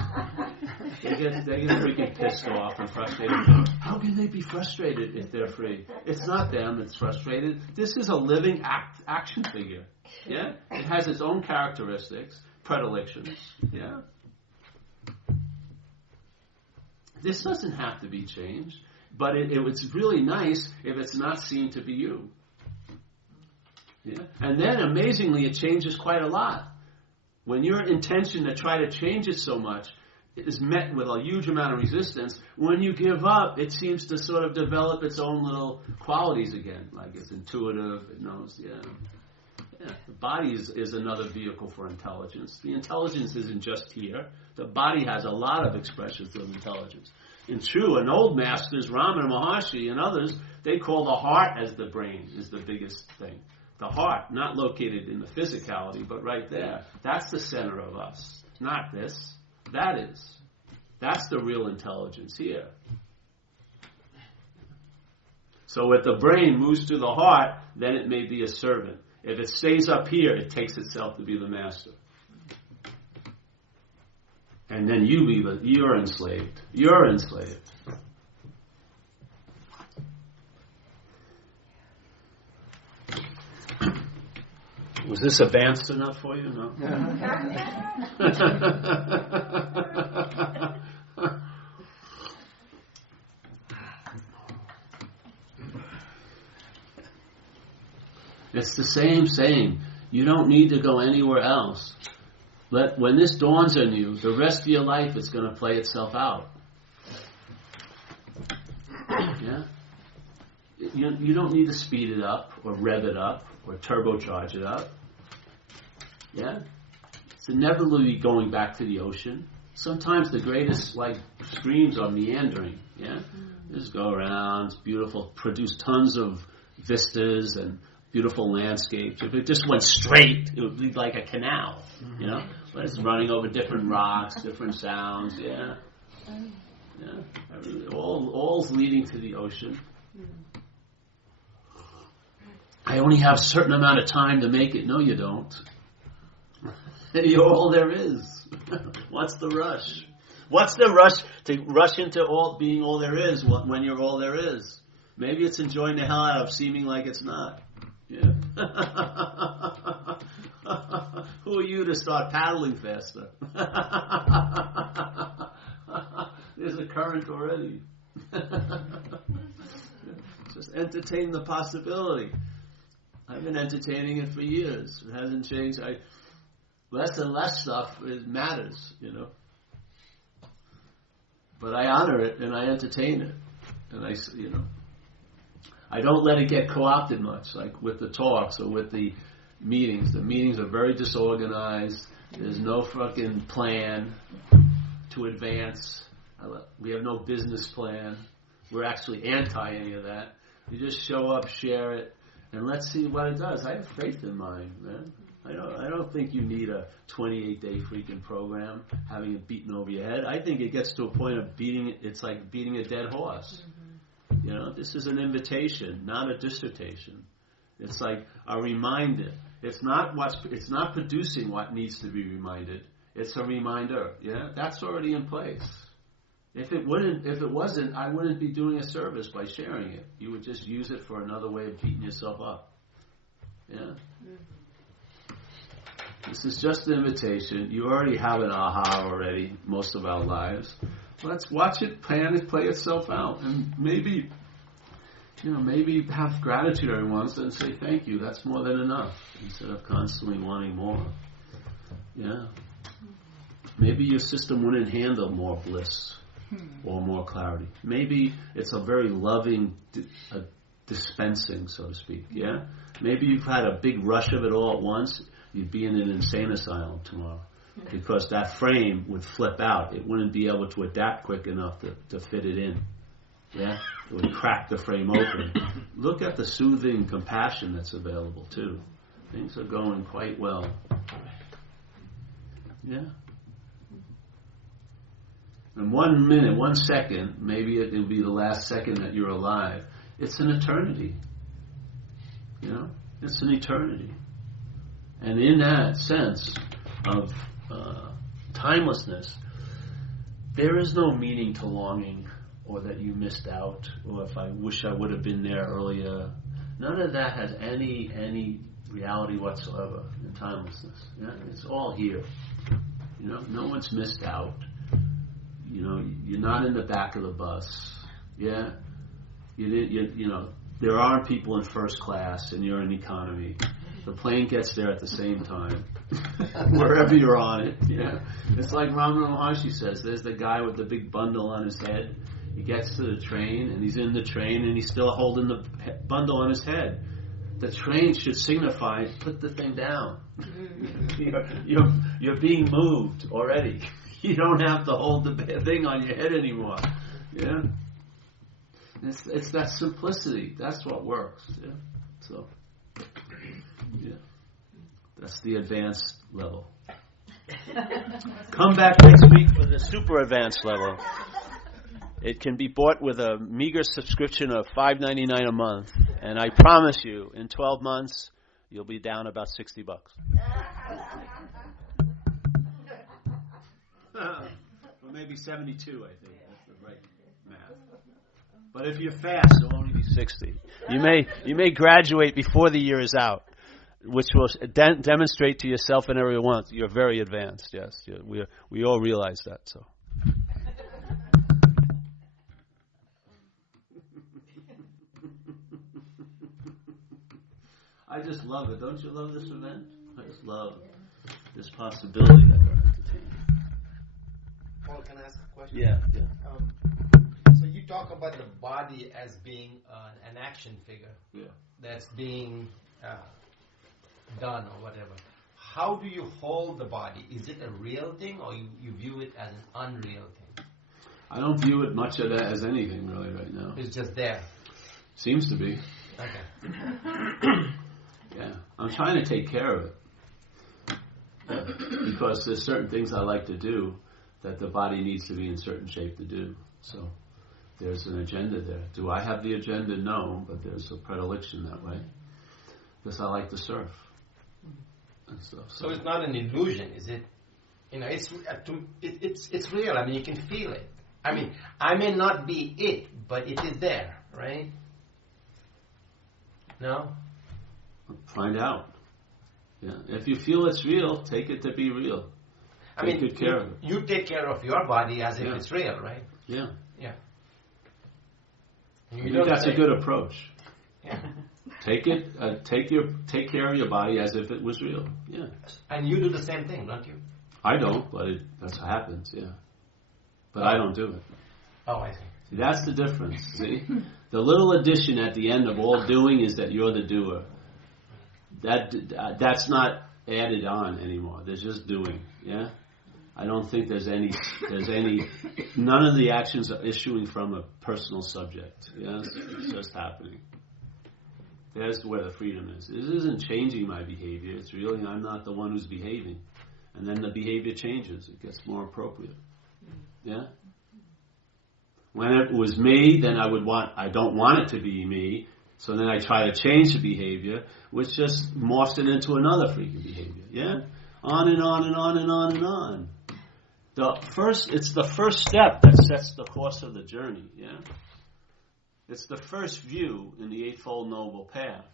They get freaking pissed off and frustrated. How can they be frustrated if they're free? It's not them that's frustrated. This is a living action figure. Yeah, it has its own characteristics, predilections. Yeah, this doesn't have to be changed, but it's really nice if it's not seen to be you. Yeah, and then amazingly, it changes quite a lot. When your intention to try to change it so much is met with a huge amount of resistance, when you give up, it seems to sort of develop its own little qualities again. Like it's intuitive, it knows, the body is another vehicle for intelligence. The intelligence isn't just here. The body has a lot of expressions of intelligence. And true, and old masters, Ramana Maharshi and others, they call the heart as the brain is the biggest thing. The heart, not located in the physicality, but right there. That's the center of us. Not this. That is. That's the real intelligence here. So if the brain moves to the heart, then it may be a servant. If it stays up here, it takes itself to be the master. And then you're enslaved. You're enslaved. Was this advanced enough for you? No? It's the same saying. You don't need to go anywhere else. When this dawns on you, the rest of your life is going to play itself out. Yeah? You don't need to speed it up or rev it up or turbocharge it up. Yeah? It's inevitably going back to the ocean. Sometimes the greatest streams are meandering. Yeah? Just go around, it's beautiful, produce tons of vistas and beautiful landscapes. If it just went straight, it would be like a canal. But it's running over different rocks, different sounds. Yeah. All's leading to the ocean. I only have a certain amount of time to make it. No, you don't. You're all there is. What's the rush? What's the rush to rush into being all there is when you're all there is? Maybe it's enjoying the hell out of seeming like it's not. Yeah. Who are you to start paddling faster? There's a current already. Just entertain the possibility. I've been entertaining it for years. It hasn't changed. Less and less stuff matters, But I honor it and I entertain it, and I don't let it get co-opted much, like with the talks or with the meetings. The meetings are very disorganized. There's no fucking plan to advance. We have no business plan. We're actually anti any of that. You just show up, share it, and let's see what it does. I have faith in mine, man. I don't think you need a 28-day freaking program, having it beaten over your head. I think it gets to a point of beating it. It's like beating a dead horse. This is an invitation, not a dissertation. It's like a reminder. It's not producing what needs to be reminded. It's a reminder. Yeah, that's already in place. If it wasn't, I wouldn't be doing a service by sharing it. You would just use it for another way of beating yourself up. Yeah. This is just an invitation. You already have an aha already, most of our lives. Let's watch it play itself out. And maybe have gratitude every once and say thank you. That's more than enough. Instead of constantly wanting more. Yeah. Maybe your system wouldn't handle more bliss or more clarity. Maybe it's a very loving dispensing, so to speak. Yeah. Maybe you've had a big rush of it all at once. You'd be in an insane asylum tomorrow. Because that frame would flip out. It wouldn't be able to adapt quick enough to fit it in. Yeah, it would crack the frame open. Look at the soothing compassion that's available too. Things are going quite well. Yeah. And 1 minute, 1 second, maybe it'll be the last second that you're alive. It's an eternity. You know, it's an eternity. And in that sense of timelessness, there is no meaning to longing, or that you missed out, or if I wish I would have been there earlier. None of that has any reality whatsoever in timelessness. Yeah? It's all here. You know, no one's missed out. You know, you're not in the back of the bus. Yeah, you know, there aren't people in first class and you're in economy. The plane gets there at the same time, wherever you're on it. Yeah, it's like Ramana Maharshi says. There's the guy with the big bundle on his head. He gets to the train and he's in the train and he's still holding the bundle on his head. The train should signify, put the thing down. You're being moved already. You don't have to hold the thing on your head anymore. Yeah, it's that simplicity. That's what works. Yeah, so yeah, that's the advanced level. Come back next week for the super advanced level. It can be bought with a meager subscription of $5.99 a month, and I promise you, in 12 months, you'll be down about $60. Or maybe 72, I think. That's the right math. But if you're fast, it'll only be 60. You may graduate before the year is out, which will demonstrate to yourself and everyone else you're very advanced. Yes, we all realize that. So. I just love it. Don't you love this event? I just love this possibility that we're entertaining. Paul, can I ask a question? Yeah. So you talk about the body as being an action figure. Yeah. That's being done or whatever. How do you hold the body? Is it a real thing or you view it as an unreal thing? I don't view it much of that as anything really right now. It's just there. Seems to be. Okay. Yeah. I'm trying to take care of it. Because there's certain things I like to do that the body needs to be in certain shape to do. So there's an agenda there. Do I have the agenda? No, but there's a predilection that way. Because I like to surf and stuff. So it's not an illusion, is it? You know, it's real. I mean, you can feel it. I mean, I may not be it, but it is there, right? No? Find out. Yeah. If you feel it's real, take it to be real. Take good care of it. You take care of your body as if it's real, right? Yeah. Yeah. I think that's a good approach. Yeah. Take care of your body as if it was real. Yeah. And you do the same thing, don't you? I don't, but that's what happens. Yeah. But I don't do it. Oh, I see. See, that's the difference. See, the little addition at the end of all doing is that you're the doer. That's not added on anymore. There's just doing. Yeah. I don't think there's any. None of the actions are issuing from a personal subject. Yes, it's just happening. There's where the freedom is. This isn't changing my behavior. It's really I'm not the one who's behaving, and then the behavior changes. It gets more appropriate. Yeah. When it was me, then I don't want it to be me. So then I try to change the behavior, which just morphs it into another freaking behavior. Yeah? On and on and on and on and on. It's the first step that sets the course of the journey. Yeah? It's the first view in the Eightfold Noble Path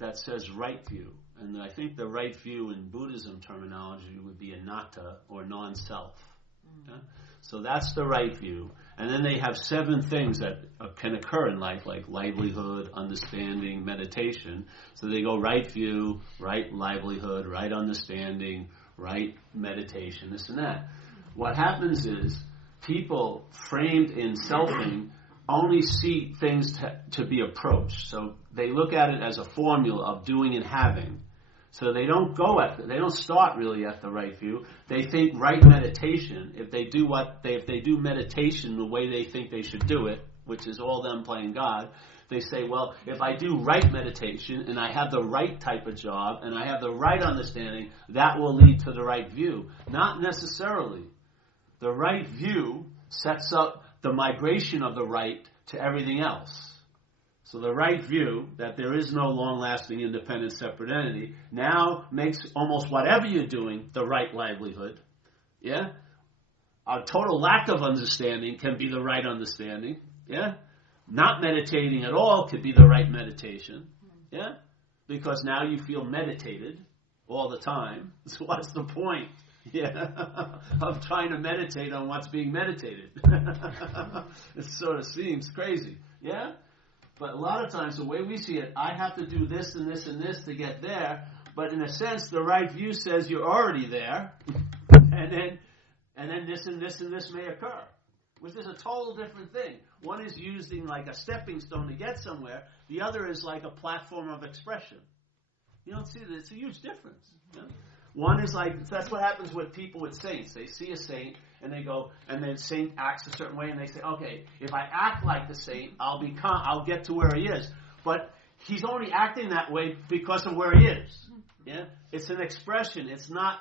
that says right view. And I think the right view in Buddhism terminology would be anatta or non-self. Yeah? So that's the right view. And then they have 7 things that can occur in life, like livelihood, understanding, meditation. So they go right view, right livelihood, right understanding, right meditation, this and that. What happens is people framed in selfing only see things to be approached. So they look at it as a formula of doing and having. So they don't start really at the right view. They think right meditation. If they do meditation the way they think they should do it, which is all them playing God, they say, well, if I do right meditation and I have the right type of job and I have the right understanding, that will lead to the right view. Not necessarily. The right view sets up the migration of the right to everything else. So the right view, that there is no long-lasting, independent, separate entity, now makes almost whatever you're doing the right livelihood. Yeah? A total lack of understanding can be the right understanding. Yeah? Not meditating at all could be the right meditation. Yeah? Because now you feel meditated all the time. So what's the point? Yeah, of trying to meditate on what's being meditated. It sort of seems crazy. Yeah? But a lot of times the way we see it, I have to do this and this and this to get there. But in a sense, the right view says you're already there. And then this and this and this may occur. Which is a total different thing. One is using like a stepping stone to get somewhere. The other is like a platform of expression. You don't see that. It's a huge difference. Yeah? One is like, that's what happens with people with saints. They see a saint and they go, and then saint acts a certain way and they say, okay, if I act like the saint, I'll get to where he is. But he's only acting that way because of where he is. Yeah? It's an expression. It's not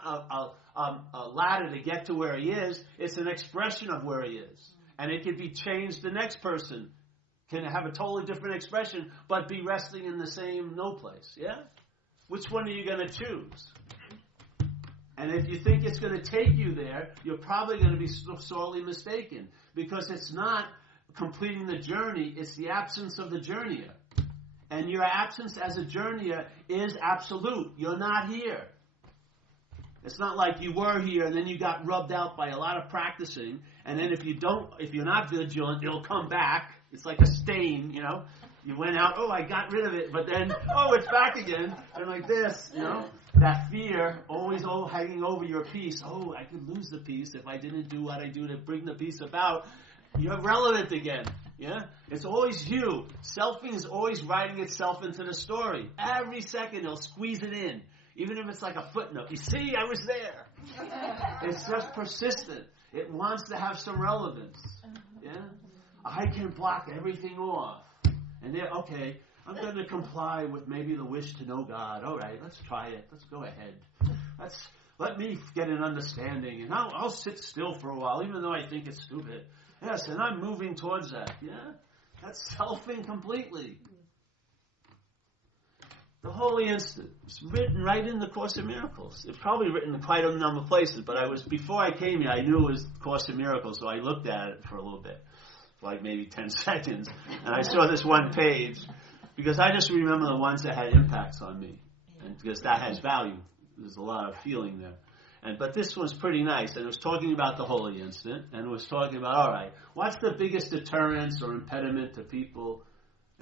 a ladder to get to where he is. It's an expression of where he is. And it can be changed. The next person can have a totally different expression, but be resting in the same no place. Yeah? Which one are you going to choose? And if you think it's going to take you there, you're probably going to be sorely mistaken. Because it's not completing the journey, it's the absence of the journeyer. And your absence as a journeyer is absolute. You're not here. It's not like you were here and then you got rubbed out by a lot of practicing. And then if you're not vigilant, it'll come back. It's like a stain, you know. You went out, oh, I got rid of it. But then, oh, it's back again. And like this, you know. That fear always hanging over your peace. Oh, I could lose the peace if I didn't do what I do to bring the peace about. You're relevant again. Yeah? It's always you. Selfing is always writing itself into the story. Every second it'll squeeze it in. Even if it's like a footnote. You see, I was there. It's just persistent. It wants to have some relevance. Yeah? I can block everything off. And then, okay, I'm going to comply with maybe the wish to know God. All right, let's try it. Let's go ahead. Let me get an understanding. And I'll sit still for a while, even though I think it's stupid. Yes, and I'm moving towards that. Yeah? That's selfing completely. The Holy Instant. It's written right in the Course in Miracles. It's probably written in quite a number of places, but before I came here, I knew it was Course in Miracles, so I looked at it for a little bit, like maybe 10 seconds, and I saw this one page, because I just remember the ones that had impacts on me, and because that has value. There's a lot of feeling there. But this one's pretty nice, and it was talking about the Holy Instant, and it was talking about, all right, what's the biggest deterrence or impediment to people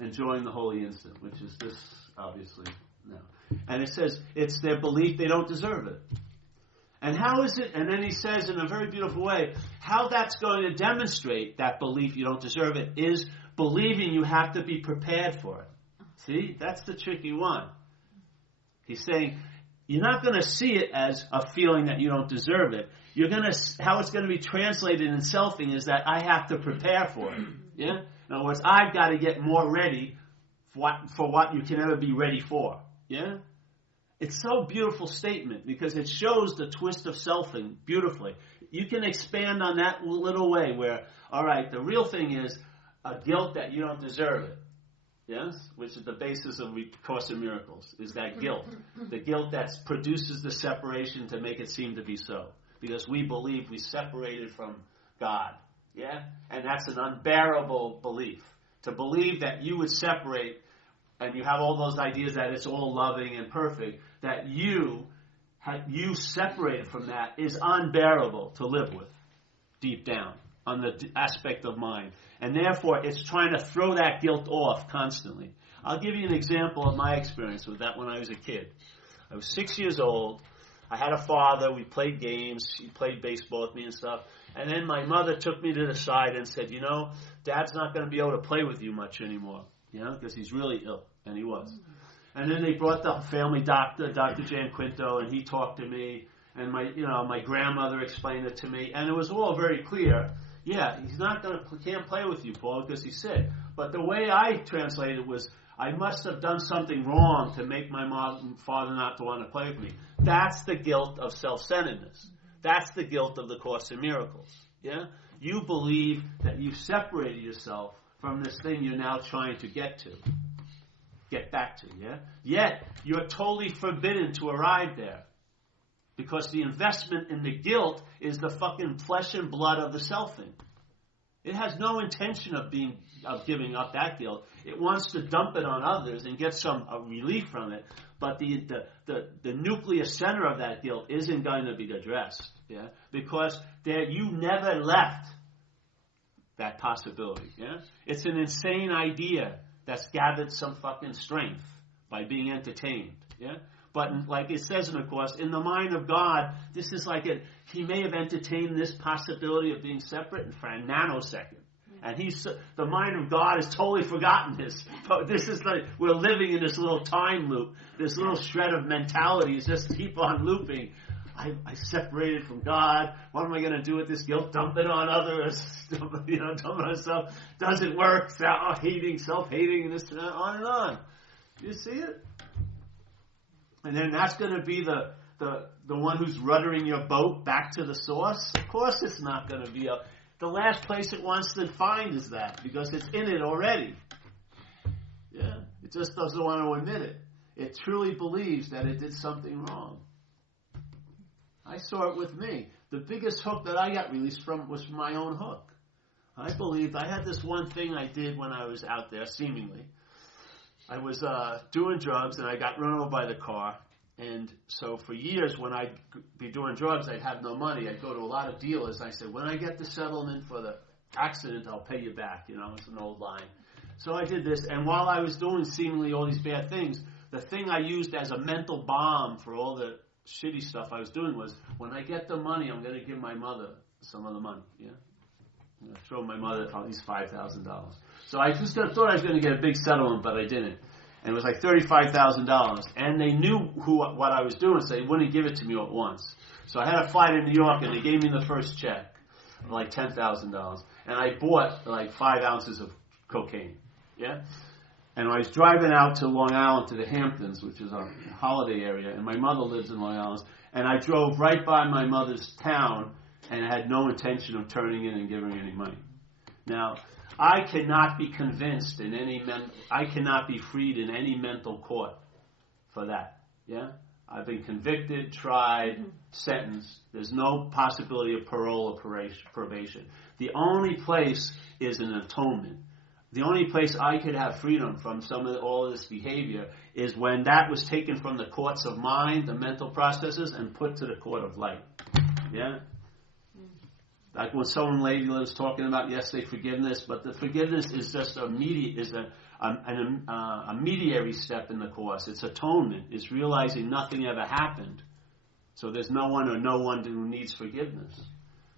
enjoying the Holy Instant, which is this, obviously, no. And it says, it's their belief they don't deserve it. And how is it, and then he says in a very beautiful way, how that's going to demonstrate that belief you don't deserve it is believing you have to be prepared for it. See, that's the tricky one. He's saying, you're not going to see it as a feeling that you don't deserve it. You're going to, how it's going to be translated in selfing is that I have to prepare for it. Yeah? In other words, I've got to get more ready for what you can ever be ready for. Yeah? It's so beautiful statement because it shows the twist of selfing beautifully. You can expand on that little way where, all right, the real thing is a guilt that you don't deserve it. Yes? Which is the basis of Course in Miracles, is that guilt. The guilt that produces the separation to make it seem to be so. Because we believe we separated from God. Yeah? And that's an unbearable belief. To believe that you would separate and you have all those ideas that it's all loving and perfect, that you separated from that is unbearable to live with deep down on the aspect of mind. And therefore, it's trying to throw that guilt off constantly. I'll give you an example of my experience with that when I was a kid. I was 6 years old. I had a father. We played games. He played baseball with me and stuff. And then my mother took me to the side and said, Dad's not going to be able to play with you much anymore, because he's really ill. And he was. And then they brought the family doctor, Dr. Jan Quinto, and he talked to me. And my grandmother explained it to me. And it was all very clear. Yeah, he's can't play with you, Paul, because he's sick. But the way I translated it was, I must have done something wrong to make my father not to want to play with me. That's the guilt of self-centeredness. That's the guilt of the Course in Miracles. Yeah? You believe that you've separated yourself from this thing you're now trying to get back to, yeah? Yet, you're totally forbidden to arrive there. Because the investment in the guilt is the fucking flesh and blood of the selfing. It has no intention of giving up that guilt. It wants to dump it on others and get some relief from it. But the nucleus center of that guilt isn't going to be addressed, yeah? Because you never left that possibility, yeah? It's an insane idea that's gathered some fucking strength by being entertained, yeah? But like it says in the Course, in the mind of God, this is like he may have entertained this possibility of being separate for a nanosecond. And the mind of God has totally forgotten this. But this is like, we're living in this little time loop. This little shred of mentality is just keep on looping. I separated from God. What am I going to do with this guilt? Dump it on others. Dump it on myself. Doesn't work. Self-hating, and this and that, on and on. You see it? And then that's going to be the one who's ruddering your boat back to the source. Of course it's not going to be the last place it wants to find is that, because it's in it already. Yeah? It just doesn't want to admit it. It truly believes that it did something wrong. I saw it with me. The biggest hook that I got released from was from my own hook. I believed I had this one thing I did when I was out there, seemingly. I was doing drugs, and I got run over by the car. And so for years, when I'd be doing drugs, I'd have no money. I'd go to a lot of dealers. I said, when I get the settlement for the accident, I'll pay you back. It's an old line. So I did this. And while I was doing seemingly all these bad things, the thing I used as a mental bomb for all the shitty stuff I was doing was, when I get the money, I'm going to give my mother some of the money. Yeah, I'm going to throw my mother at least $5,000. So I just thought I was going to get a big settlement, but I didn't. And it was like $35,000. And they knew what I was doing, so they wouldn't give it to me at once. So I had to fly to New York, and they gave me the first check, like $10,000. And I bought like 5 ounces of cocaine. Yeah? And I was driving out to Long Island, to the Hamptons, which is a holiday area, and my mother lives in Long Island. And I drove right by my mother's town, and I had no intention of turning in and giving her any money. Now, I cannot be convinced I cannot be freed in any mental court for that. Yeah? I've been convicted, tried, sentenced. There's no possibility of parole or probation. The only place is an atonement. The only place I could have freedom from all of this behavior is when that was taken from the courts of mind, the mental processes, and put to the court of light. Yeah? Like when some lady was talking about yesterday forgiveness, but the forgiveness is just a mediatory step in the Course. It's atonement. It's realizing nothing ever happened. So there's no one who needs forgiveness.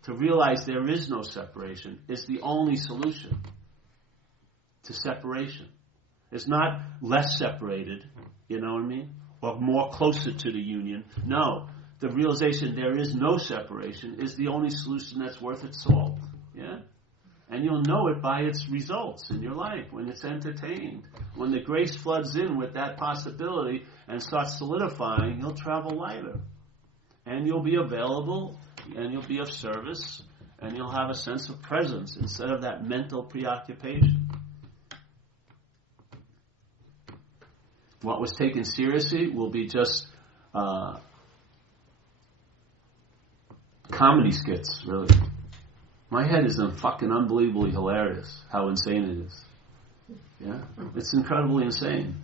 To realize there is no separation is the only solution to separation. It's not less separated, you know what I mean? Or more closer to the union. No. The realization there is no separation is the only solution that's worth its salt. Yeah? And you'll know it by its results in your life, when it's entertained. When the grace floods in with that possibility and starts solidifying, you'll travel lighter. And you'll be available, and you'll be of service, and you'll have a sense of presence instead of that mental preoccupation. What was taken seriously will be just comedy skits, really. My head is fucking unbelievably hilarious, how insane it is. Yeah? It's incredibly insane.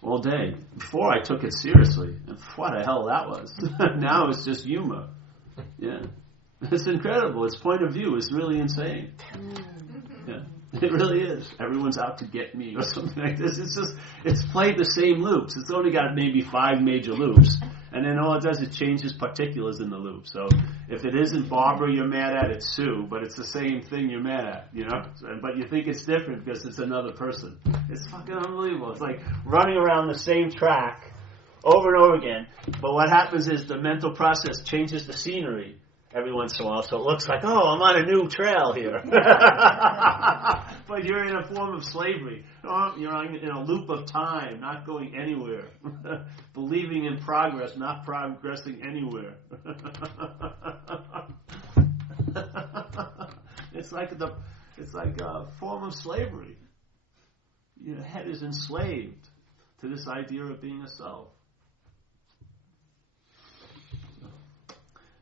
All day. Before I took it seriously. And what the hell that was. Now it's just humor. Yeah. It's incredible. Its point of view is really insane. Yeah. It really is. Everyone's out to get me or something like this. It's played the same loops. It's only got maybe 5 major loops. And then all it does is changes particulars in the loop. So if it isn't Barbara you're mad at, it's Sue. But it's the same thing you're mad at, you know? But you think it's different because it's another person. It's fucking unbelievable. It's like running around the same track over and over again. But what happens is the mental process changes the scenery. every once in a while, so it looks like, oh, I'm on a new trail here. But you're in a form of slavery. You're in a loop of time, not going anywhere. Believing in progress, not progressing anywhere. It's like a form of slavery. Your head is enslaved to this idea of being a self.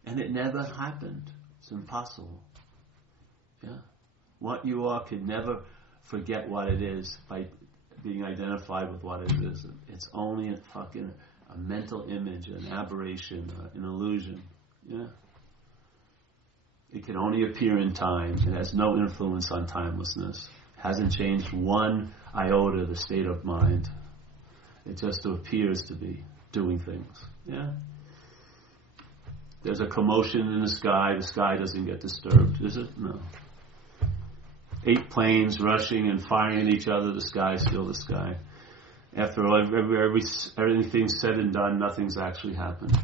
And it never happened. It's impossible. Yeah. What you are could never forget what it is by being identified with what it is. It's only a mental image, an aberration, an illusion. Yeah. It can only appear in time. It has no influence on timelessness. It hasn't changed one iota the state of mind. It just appears to be doing things. Yeah. There's a commotion in the sky doesn't get disturbed, is it? No. 8 planes rushing and firing at each other, the sky is still the sky. After everything's said and done, nothing's actually happened.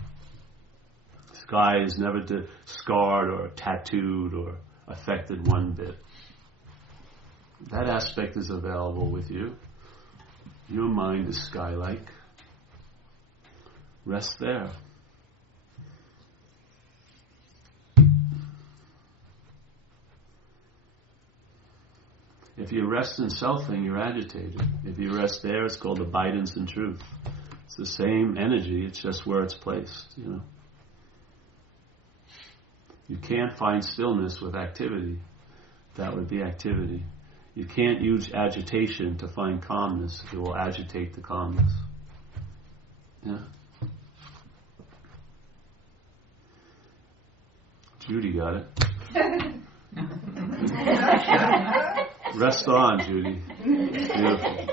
The sky is never scarred or tattooed or affected one bit. That aspect is available with you. Your mind is sky-like. Rest there. If you rest in selfing, you're agitated. If you rest there, it's called abidance in truth. It's the same energy, it's just where it's placed, You can't find stillness with activity. That would be activity. You can't use agitation to find calmness. It will agitate the calmness. Yeah. Judy got it. Rest on, Judy. Beautiful.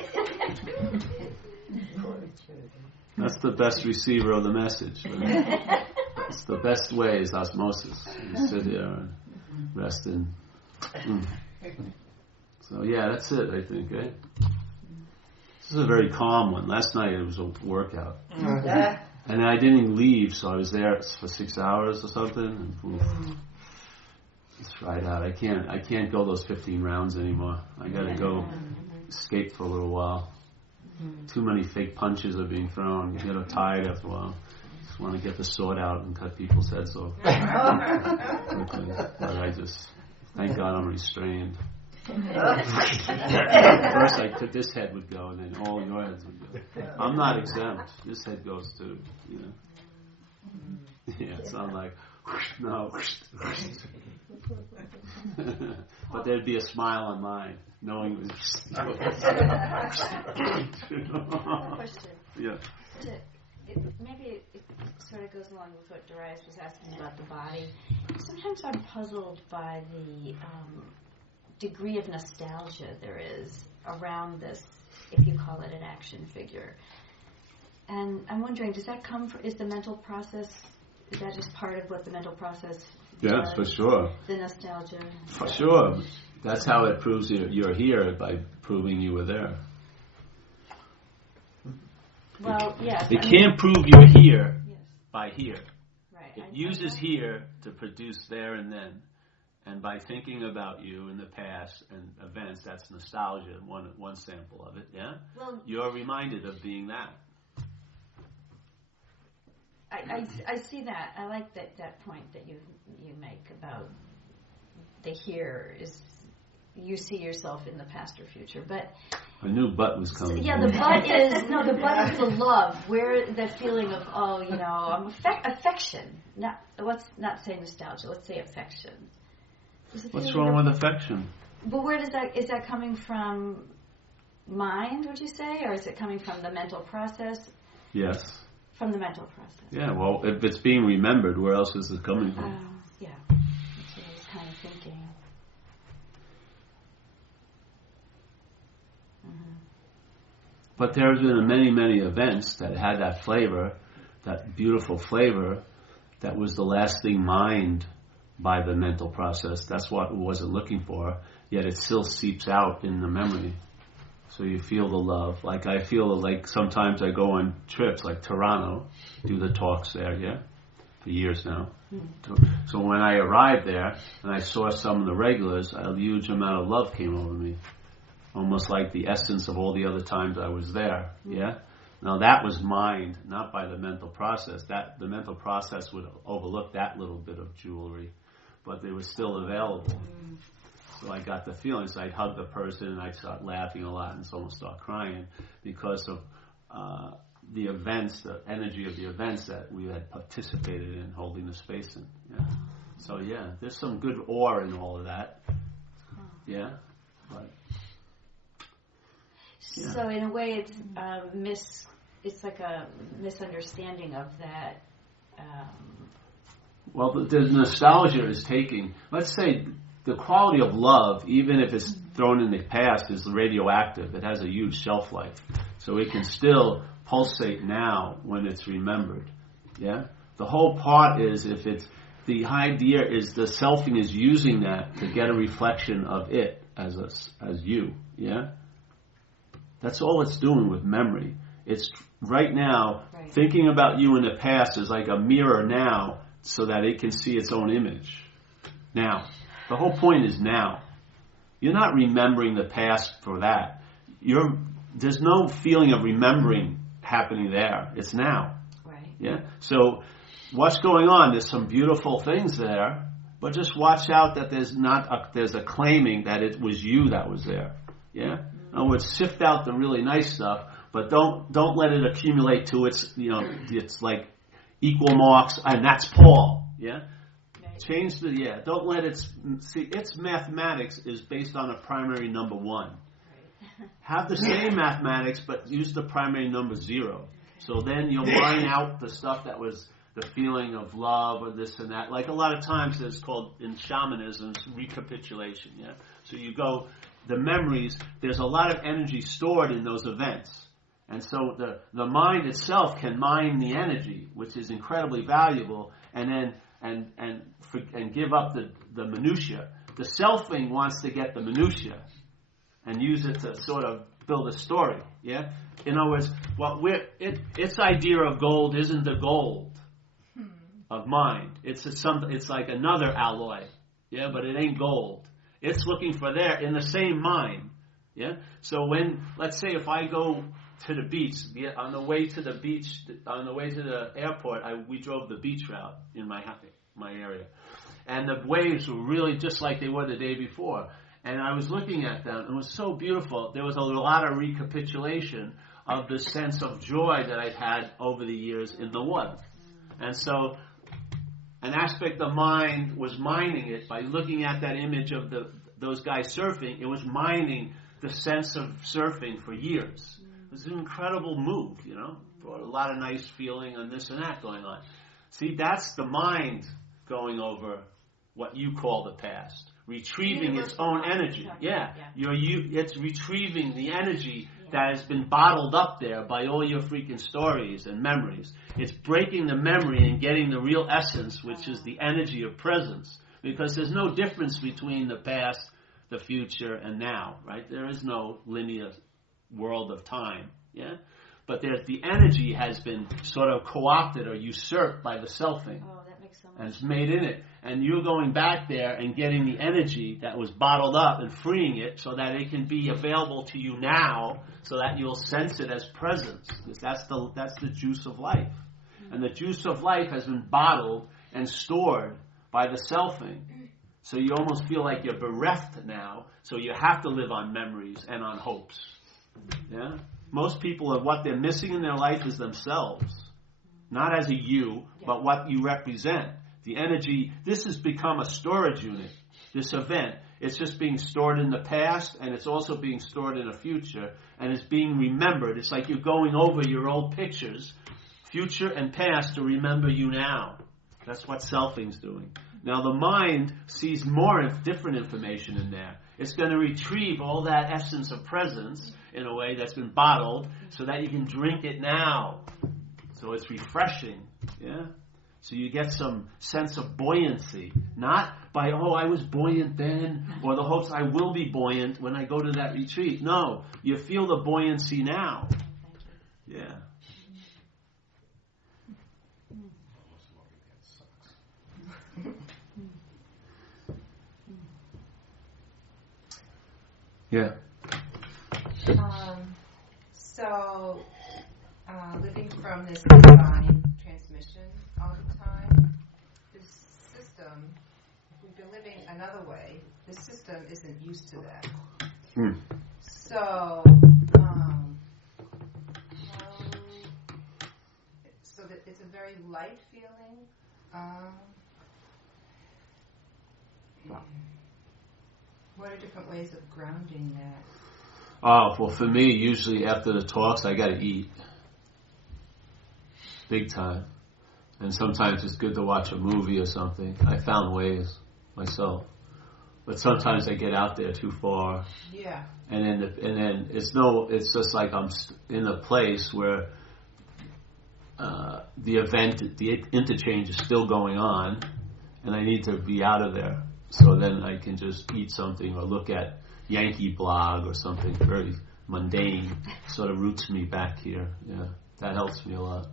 That's the best receiver of the message. Right? It's the best way is osmosis. You sit here and rest in. So yeah, that's it, I think, eh? This is a very calm one. Last night it was a workout. And I didn't even leave, so I was there for 6 hours or something. And it's right out. I can't go those 15 rounds anymore. I gotta go escape for a little while. Too many fake punches are being thrown. You get tired after a while. Just want to get the sword out and cut people's heads off. Quickly. But thank God I'm restrained. First this head would go, and then all your heads would go. I'm not exempt. This head goes too. Yeah, it sounds like no. But there'd be a smile on mine, knowing it was. Question. Yeah. Maybe it sort of goes along with what Darius was asking about the body. Sometimes I'm puzzled by the degree of nostalgia there is around this, if you call it an action figure. And I'm wondering, does that come from, is the mental process, is that just part of what the mental process does? Yeah, for sure. The nostalgia? For sure. That's how it proves you're here, by proving you were there. Well, yes. It can't prove you're here by here. Right. It uses here to produce there and then. And by thinking about you in the past and events, that's nostalgia, one sample of it, yeah? Well, you're reminded of being that. I see that. I like that point that you make about the here is, you see yourself in the past or future, but I knew butt was coming. Yeah, the butt is the love. Where the feeling of affection. Let's not say nostalgia. Let's say affection. What's wrong with affection? But where is that coming from? Mind, would you say, or is it coming from the mental process? Yes. From the mental process. Yeah. Well, if it's being remembered, where else is it coming from? Yeah. That's what I was kind of thinking. But there's been many, many events that had that flavor, that beautiful flavor, that was the lasting mind by the mental process. That's what it wasn't looking for, yet it still seeps out in the memory. So you feel the love. Like I feel like sometimes I go on trips, like Toronto, do the talks there, yeah? for years now. So when I arrived there and I saw some of the regulars, a huge amount of love came over me, almost like the essence of all the other times I was there. Yeah. Now that was mind, not by the mental process. That the mental process would overlook that little bit of jewelry, but they were still available. So I got the feeling. So I'd hug the person and I'd start laughing a lot and almost start crying because of the events, the energy of the events that we had participated in, holding the space in. Yeah. So yeah, there's some good awe in all of that. Yeah. But, yeah. So in a way, it's like a misunderstanding of that. Well, the nostalgia is taking, let's say, the quality of love, even if it's thrown in the past, is radioactive. It has a huge shelf life. So it can still pulsate now when it's remembered. Yeah? The whole part is if it's, the idea is the selfing is using that to get a reflection of it as you. Yeah? That's all it's doing with memory. It's right now, thinking about you in the past is like a mirror now so that it can see its own image. Now. The whole point is now. You're not remembering the past for that. There's no feeling of remembering happening there. It's now. Right. Yeah. So what's going on? There's some beautiful things there, but just watch out that there's a claiming that it was you that was there. Yeah. In other words, sift out the really nice stuff, but don't let it accumulate to it's like equal marks, and that's Paul. Yeah. Change don't let it, its mathematics is based on a primary number 1. Have the same mathematics, but use the primary number 0. So then you'll line out the stuff that was the feeling of love or this and that. Like a lot of times it's called, in shamanism, recapitulation, yeah? So you go, the memories, there's a lot of energy stored in those events. And so the mind itself can mine the energy, which is incredibly valuable, and then and give up the minutia. The selfing wants to get the minutia and use it to sort of build a story. Yeah. In other words, its idea of gold isn't the gold of mind. It's like another alloy. Yeah, but it ain't gold. It's looking for there in the same mind. Yeah. So when, let's say, if I go to the beach, on the way to the airport, we drove the beach route in my area, and the waves were really just like they were the day before. And I was looking at them, and it was so beautiful. There was a lot of recapitulation of the sense of joy that I've had over the years in the water. And so, an aspect of mind was mining it by looking at that image of those guys surfing. It was mining the sense of surfing for years. It was an incredible move, brought a lot of nice feeling and this and that going on. See, that's the mind going over what you call the past, retrieving its own energy. Yeah, it's retrieving the energy that has been bottled up there by all your freaking stories and memories. It's breaking the memory and getting the real essence, which is the energy of presence. Because there's no difference between the past, the future, and now, right? There is no linear world of time, yeah? But the energy has been sort of co-opted or usurped by the selfing. Oh, that makes so much and it's made in it. And you're going back there and getting the energy that was bottled up and freeing it so that it can be available to you now so that you'll sense it as presence. Because that's the juice of life. Mm-hmm. And the juice of life has been bottled and stored by the selfing. So you almost feel like you're bereft now. So you have to live on memories and on hopes. Yeah? Most people, what they're missing in their life is themselves. Not as a you, but what you represent. The energy, this has become a storage unit, this event. It's just being stored in the past, and it's also being stored in the future, and it's being remembered. It's like you're going over your old pictures, future and past, to remember you now. That's what selfing's doing. Now the mind sees more different information in there. It's going to retrieve all that essence of presence in a way that's been bottled so that you can drink it now. So it's refreshing, yeah? So you get some sense of buoyancy. Not by, I was buoyant then, or the hopes I will be buoyant when I go to that retreat. No, you feel the buoyancy now. Yeah. Yeah. So, living from this divine transmission all the time, this system, if we've been living another way, the system isn't used to that. So, so that it's a very light feeling. What are different ways of grounding that? Oh, well, for me, usually after the talks, I got to eat. Big time. And sometimes it's good to watch a movie or something. I found ways myself. But sometimes I get out there too far. Yeah. And then it's just like I'm in a place where the interchange is still going on, and I need to be out of there. So then I can just eat something or look at Yankee Blog or something very mundane, sort of roots me back here. Yeah, that helps me a lot.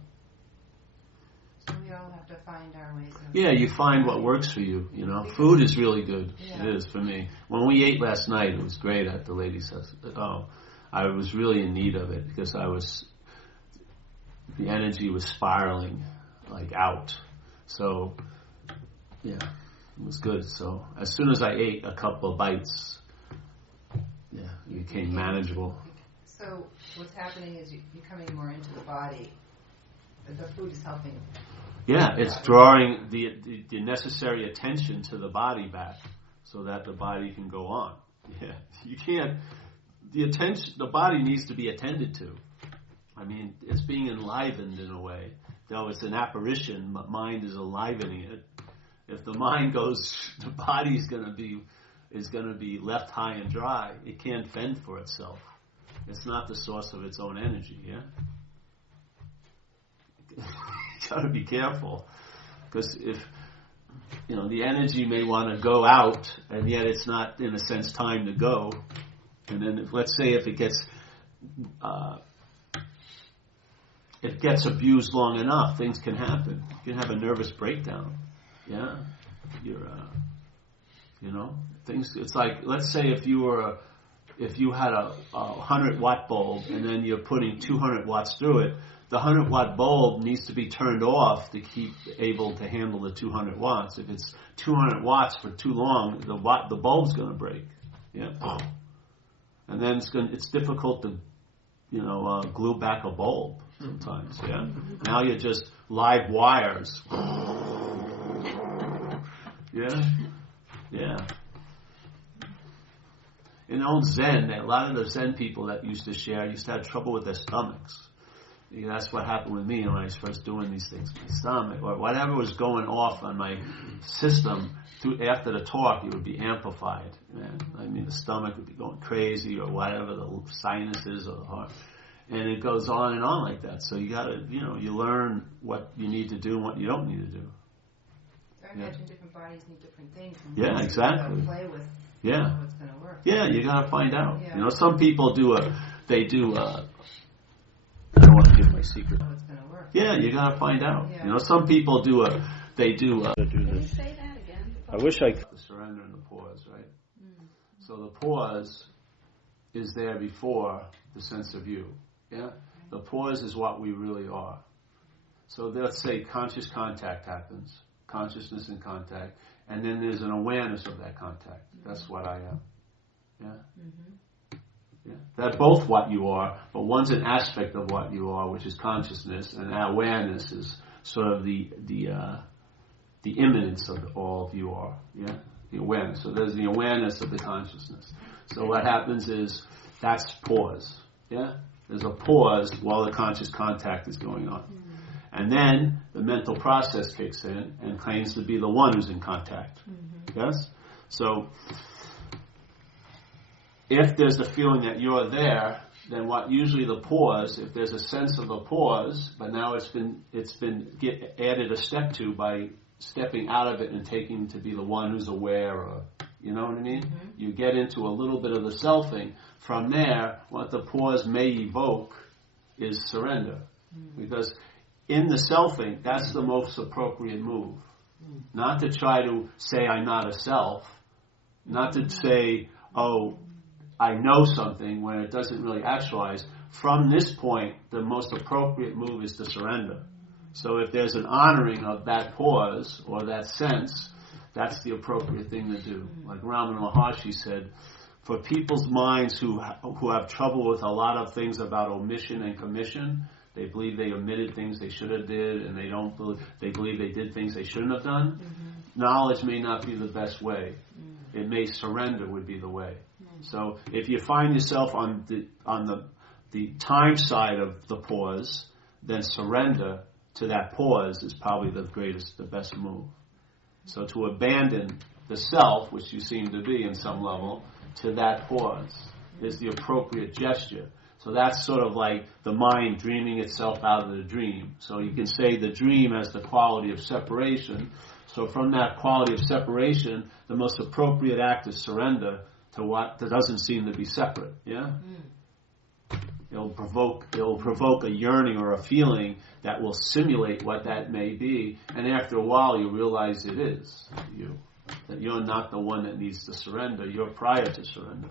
So we all have to find our ways of... Yeah, you find what works for you, you know. Food is really good. Yeah. It is for me. When we ate last night, it was great at the ladies' house. I was really in need of it because the energy was spiraling, like, out. So, yeah, it was good. So as soon as I ate a couple of bites, yeah, it became manageable. So what's happening is you're coming more into the body. The food is helping. Yeah, it's drawing the necessary attention to the body back so that the body can go on. Yeah, you can't. The body needs to be attended to. I mean, it's being enlivened in a way. Though it's an apparition, but mind is enlivening it. If the mind goes, the body is going to be left high and dry. It can't fend for itself. It's not the source of its own energy. Yeah. You got to be careful, because if the energy may want to go out, and yet it's not, in a sense, time to go. And then, let's say, if it gets abused long enough, things can happen. You can have a nervous breakdown. Yeah, things. It's like, let's say, if you had a 100-watt bulb, and then you're putting 200 watts through it. The 100-watt bulb needs to be turned off to keep able to handle the 200 watts. If it's 200 watts for too long, the bulb's going to break. Yeah, and then it's difficult to, glue back a bulb sometimes. Yeah, now you're just live wires. Yeah. In old Zen, a lot of the Zen people that used to have trouble with their stomachs. That's what happened with me when I was first doing these things. My stomach, or whatever was going off on my system, after the talk, it would be amplified. I mean, the stomach would be going crazy, or whatever, the sinuses or the heart. And it goes on and on like that. So you got to, you learn what you need to do and what you don't need to do. So I imagine different bodies need different things. And yeah, exactly. Play with yeah. What's going to work. Yeah, you got to find out. Yeah. Some people I don't want to give my secret. How it's going to work. Yeah, you got to find out. Yeah. Some people do this. Can you say that again? I wish I could. The surrender and the pause, right? So the pause is there before the sense of you. Yeah? The pause is what we really are. So let's say conscious contact happens, consciousness and contact, and then there's an awareness of that contact. That's what I am. Yeah? Yeah. They're both what you are, but one's an aspect of what you are, which is consciousness, and awareness is sort of the immanence of all of you are. Yeah, the awareness. So there's the awareness of the consciousness. So what happens is that's pause. Yeah, there's a pause while the conscious contact is going on, and then the mental process kicks in and claims to be the one who's in contact. Yes, so. If there's the feeling that you're there, then what usually the pause, if there's a sense of a pause, but now it's been added a step to by stepping out of it and taking to be the one who's aware, or you know what I mean? You get into a little bit of the selfing. From there, what the pause may evoke is surrender, because in the selfing, that's the most appropriate move. Not to try to say I'm not a self, not to say, oh, I know something when it doesn't really actualize. From this point, the most appropriate move is to surrender. So if there's an honoring of that pause or that sense, that's the appropriate thing to do. Like Ramana Maharshi said, for people's minds who have trouble with a lot of things about omission and commission, they believe they omitted things they should have did, and they believe they did things they shouldn't have done. Knowledge may not be the best way. It may surrender would be the way. So if you find yourself on the time side of the pause, then surrender to that pause is probably the best move. So to abandon the self, which you seem to be in some level, to that pause is the appropriate gesture. So that's sort of like the mind dreaming itself out of the dream. So you can say the dream has the quality of separation. So from that quality of separation, the most appropriate act is surrender to what doesn't seem to be separate. Yeah? It'll provoke a yearning or a feeling that will simulate what that may be, and after a while you realize it is you. That you're not the one that needs to surrender, you're prior to surrender.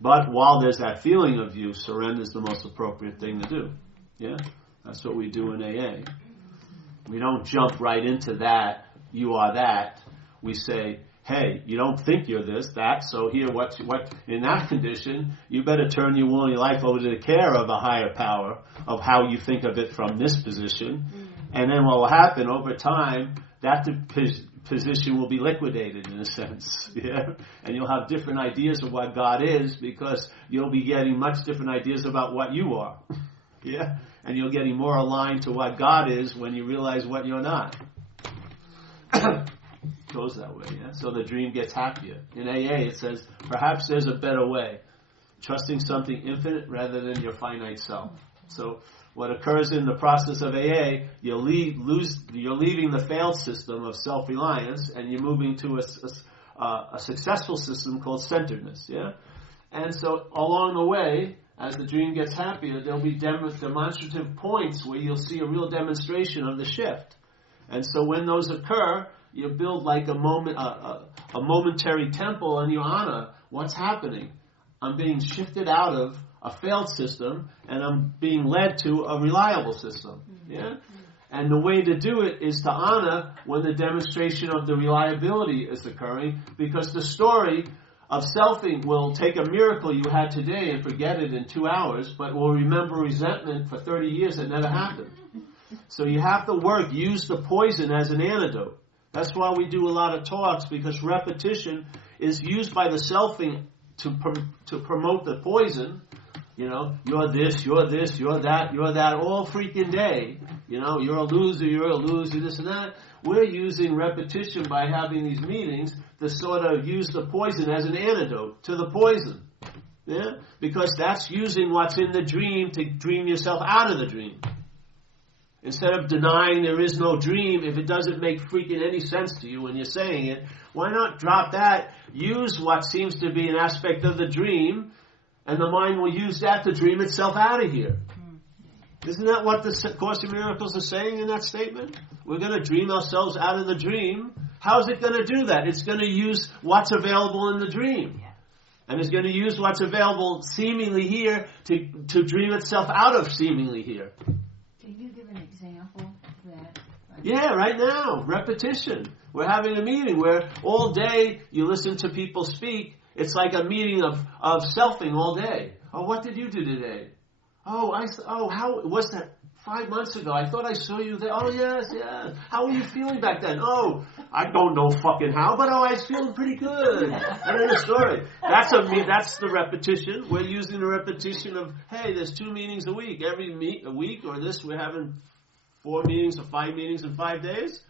But while there's that feeling of you, surrender is the most appropriate thing to do. Yeah? That's what we do in AA. We don't jump right into that, you are that. We say, hey, you don't think you're this, that, so here, what in that condition, you better turn your will and your life over to the care of a higher power, of how you think of it from this position. And then what will happen over time, that position will be liquidated in a sense. Yeah? And you'll have different ideas of what God is, because you'll be getting much different ideas about what you are. Yeah? And you're getting more aligned to what God is when you realize what you're not. Goes that way, yeah? So the dream gets happier. In AA it says, perhaps there's a better way. Trusting something infinite rather than your finite self. So what occurs in the process of AA, you're leaving the failed system of self-reliance, and you're moving to a successful system called centeredness, yeah? And so along the way, as the dream gets happier, there'll be demonstrative points where you'll see a real demonstration of the shift. And so when those occur, you build like a momentary temple, and you honor what's happening. I'm being shifted out of a failed system, and I'm being led to a reliable system. Yeah? And the way to do it is to honor when the demonstration of the reliability is occurring, because the story of selfing will take a miracle you had today and forget it in 2 hours, but will remember resentment for 30 years that never happened. So you have to use the poison as an antidote. That's why we do a lot of talks, because repetition is used by the selfing to promote the poison. You know, you're this, you're that, all freaking day. You know, you're a loser, this and that. We're using repetition by having these meetings to sort of use the poison as an antidote to the poison. Yeah? Because that's using what's in the dream to dream yourself out of the dream. Instead of denying there is no dream, if it doesn't make freaking any sense to you when you're saying it, why not drop that, use what seems to be an aspect of the dream, and the mind will use that to dream itself out of here. Isn't that what the Course in Miracles is saying in that statement? We're going to dream ourselves out of the dream. How's it going to do that? It's going to use what's available in the dream. And it's going to use what's available seemingly here to dream itself out of seemingly here. Can you give an example of that? Yeah, right now. Repetition. We're having a meeting where all day you listen to people speak. It's like a meeting of selfing all day. Oh, what did you do today? How was that 5 months ago? I thought I saw you there. Oh, yes. How were you feeling back then? Oh, I don't know fucking how, but I was feeling pretty good. And then the story. That's the repetition. We're using the repetition of, hey, there's 2 meetings a week. Every week or this, we're having 4 meetings or 5 meetings in 5 days.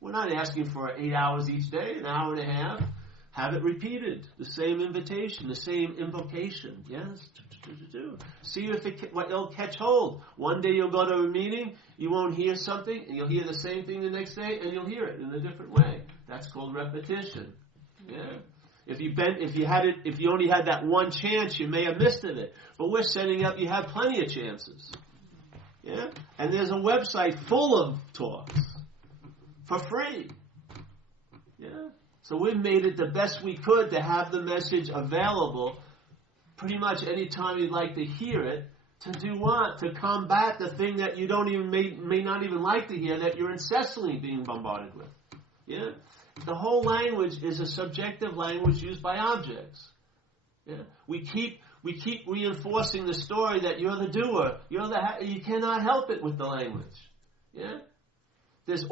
We're not asking for 8 hours each day, an hour and a half. Have it repeated. The same invitation, the same invocation. Yes. See if it'll catch hold. One day you'll go to a meeting, you won't hear something, and you'll hear the same thing the next day, and you'll hear it in a different way. That's called repetition. Yeah. If you only had that one chance, you may have missed it. But we're setting up, you have plenty of chances. Yeah. And there's a website full of talks for free. Yeah. So we made it the best we could to have the message available pretty much any time you'd like to hear it, to do what? To combat the thing that you don't even may not even like to hear, that you're incessantly being bombarded with. Yeah? The whole language is a subjective language used by objects. Yeah? We keep reinforcing the story that you're the doer. You cannot help it with the language. Yeah? There's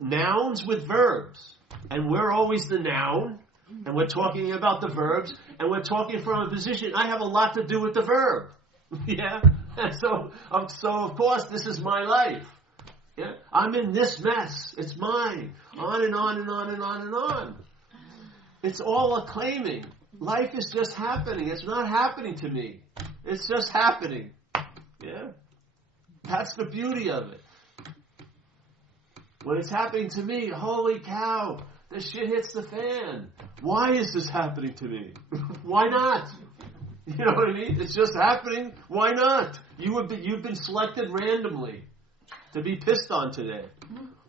nouns with verbs, and we're always the noun, and we're talking about the verbs, and we're talking from a position. I have a lot to do with the verb. Yeah? And so of course this is my life. Yeah? I'm in this mess. It's mine. On and on and on and on and on. It's all a claiming. Life is just happening. It's not happening to me. It's just happening. Yeah? That's the beauty of it. When it's happening to me, holy cow, the shit hits the fan. Why is this happening to me? Why not? You know what I mean? It's just happening. Why not? You've been selected randomly to be pissed on today.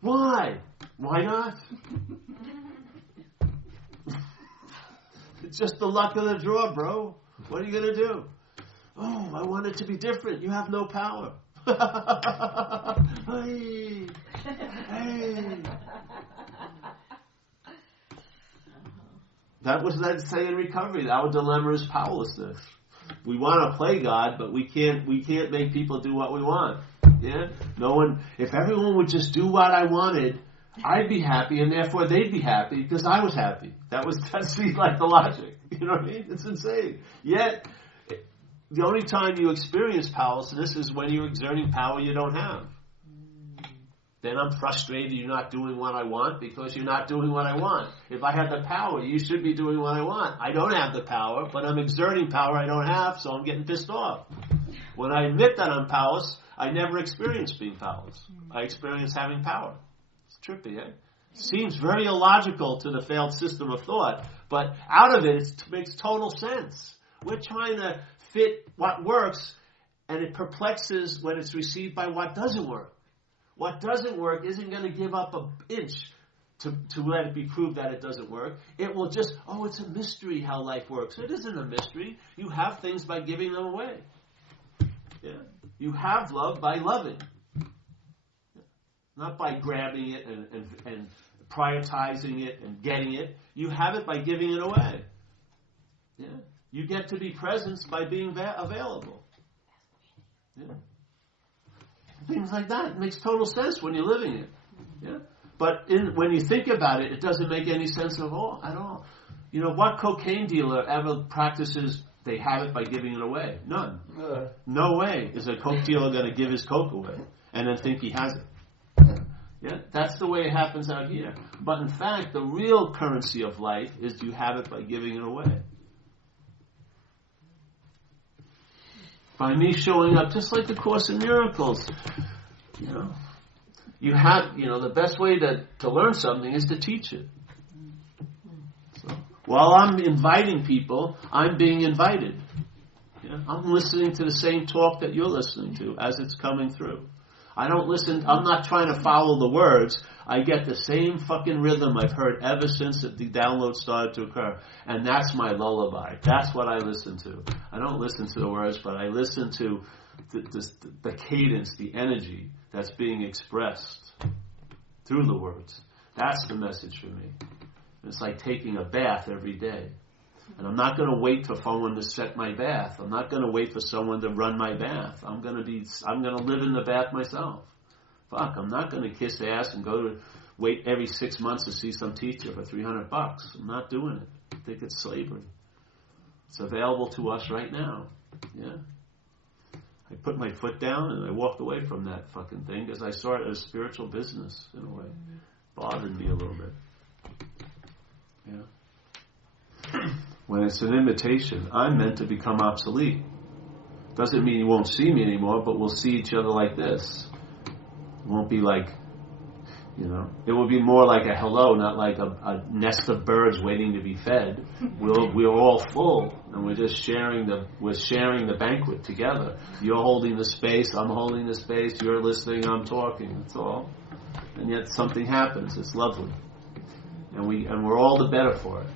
Why? Why not? It's just the luck of the draw, bro. What are you going to do? Oh, I want it to be different. You have no power. Hey. Hey. That was that say in recovery. Our dilemma is powerlessness. We want to play God, but we can't make people do what we want. Yeah? No one. If everyone would just do what I wanted, I'd be happy, and therefore they'd be happy because I was happy. That's like the logic. You know what I mean? It's insane. Yet, the only time you experience powerlessness is when you're exerting power you don't have. Then I'm frustrated you're not doing what I want because you're not doing what I want. If I had the power, you should be doing what I want. I don't have the power, but I'm exerting power I don't have, so I'm getting pissed off. When I admit that I'm powerless, I never experience being powerless. I experience having power. It's trippy, eh? Seems very illogical to the failed system of thought, but out of it makes total sense. We're trying to fit what works, and it perplexes when it's received by what doesn't work. What doesn't work isn't going to give up an inch to let it be proved that it doesn't work. It will just, it's a mystery how life works. It isn't a mystery. You have things by giving them away. Yeah? You have love by loving. Not by grabbing it and prioritizing it and getting it. You have it by giving it away. Yeah? You get to be present by being available. Yeah? Things like that. It makes total sense when you're living it. Yeah? But when you think about it, it doesn't make any sense at all. You know, what cocaine dealer ever practices they have it by giving it away? None. No way is a coke dealer going to give his coke away and then think he has it. Yeah? That's the way it happens out here. But in fact, the real currency of life is you have it by giving it away. By me showing up, just like the Course in Miracles, the best way to learn something is to teach it. So, while I'm inviting people, I'm being invited. Yeah? I'm listening to the same talk that you're listening to as it's coming through. I'm not trying to follow the words. I get the same fucking rhythm I've heard ever since the download started to occur. And that's my lullaby. That's what I listen to. I don't listen to the words, but I listen to the cadence, the energy that's being expressed through the words. That's the message for me. It's like taking a bath every day. And I'm not going to wait for someone to set my bath. I'm not going to wait for someone to run my bath. I'm going to live in the bath myself. Fuck, I'm not going to kiss ass and wait every 6 months to see some teacher for $300. I'm not doing it. I think it's slavery. It's available to us right now. Yeah. I put my foot down and I walked away from that fucking thing because I saw it as spiritual business in a way. Bothered me a little bit. Yeah. When it's an imitation, I'm meant to become obsolete. Doesn't mean you won't see me anymore, but we'll see each other like this. It won't be like, it will be more like a hello, not like a nest of birds waiting to be fed. We're all full, and we're just sharing the banquet together. You're holding the space, I'm holding the space, you're listening, I'm talking. That's all. And yet something happens. It's lovely, and we're all the better for it.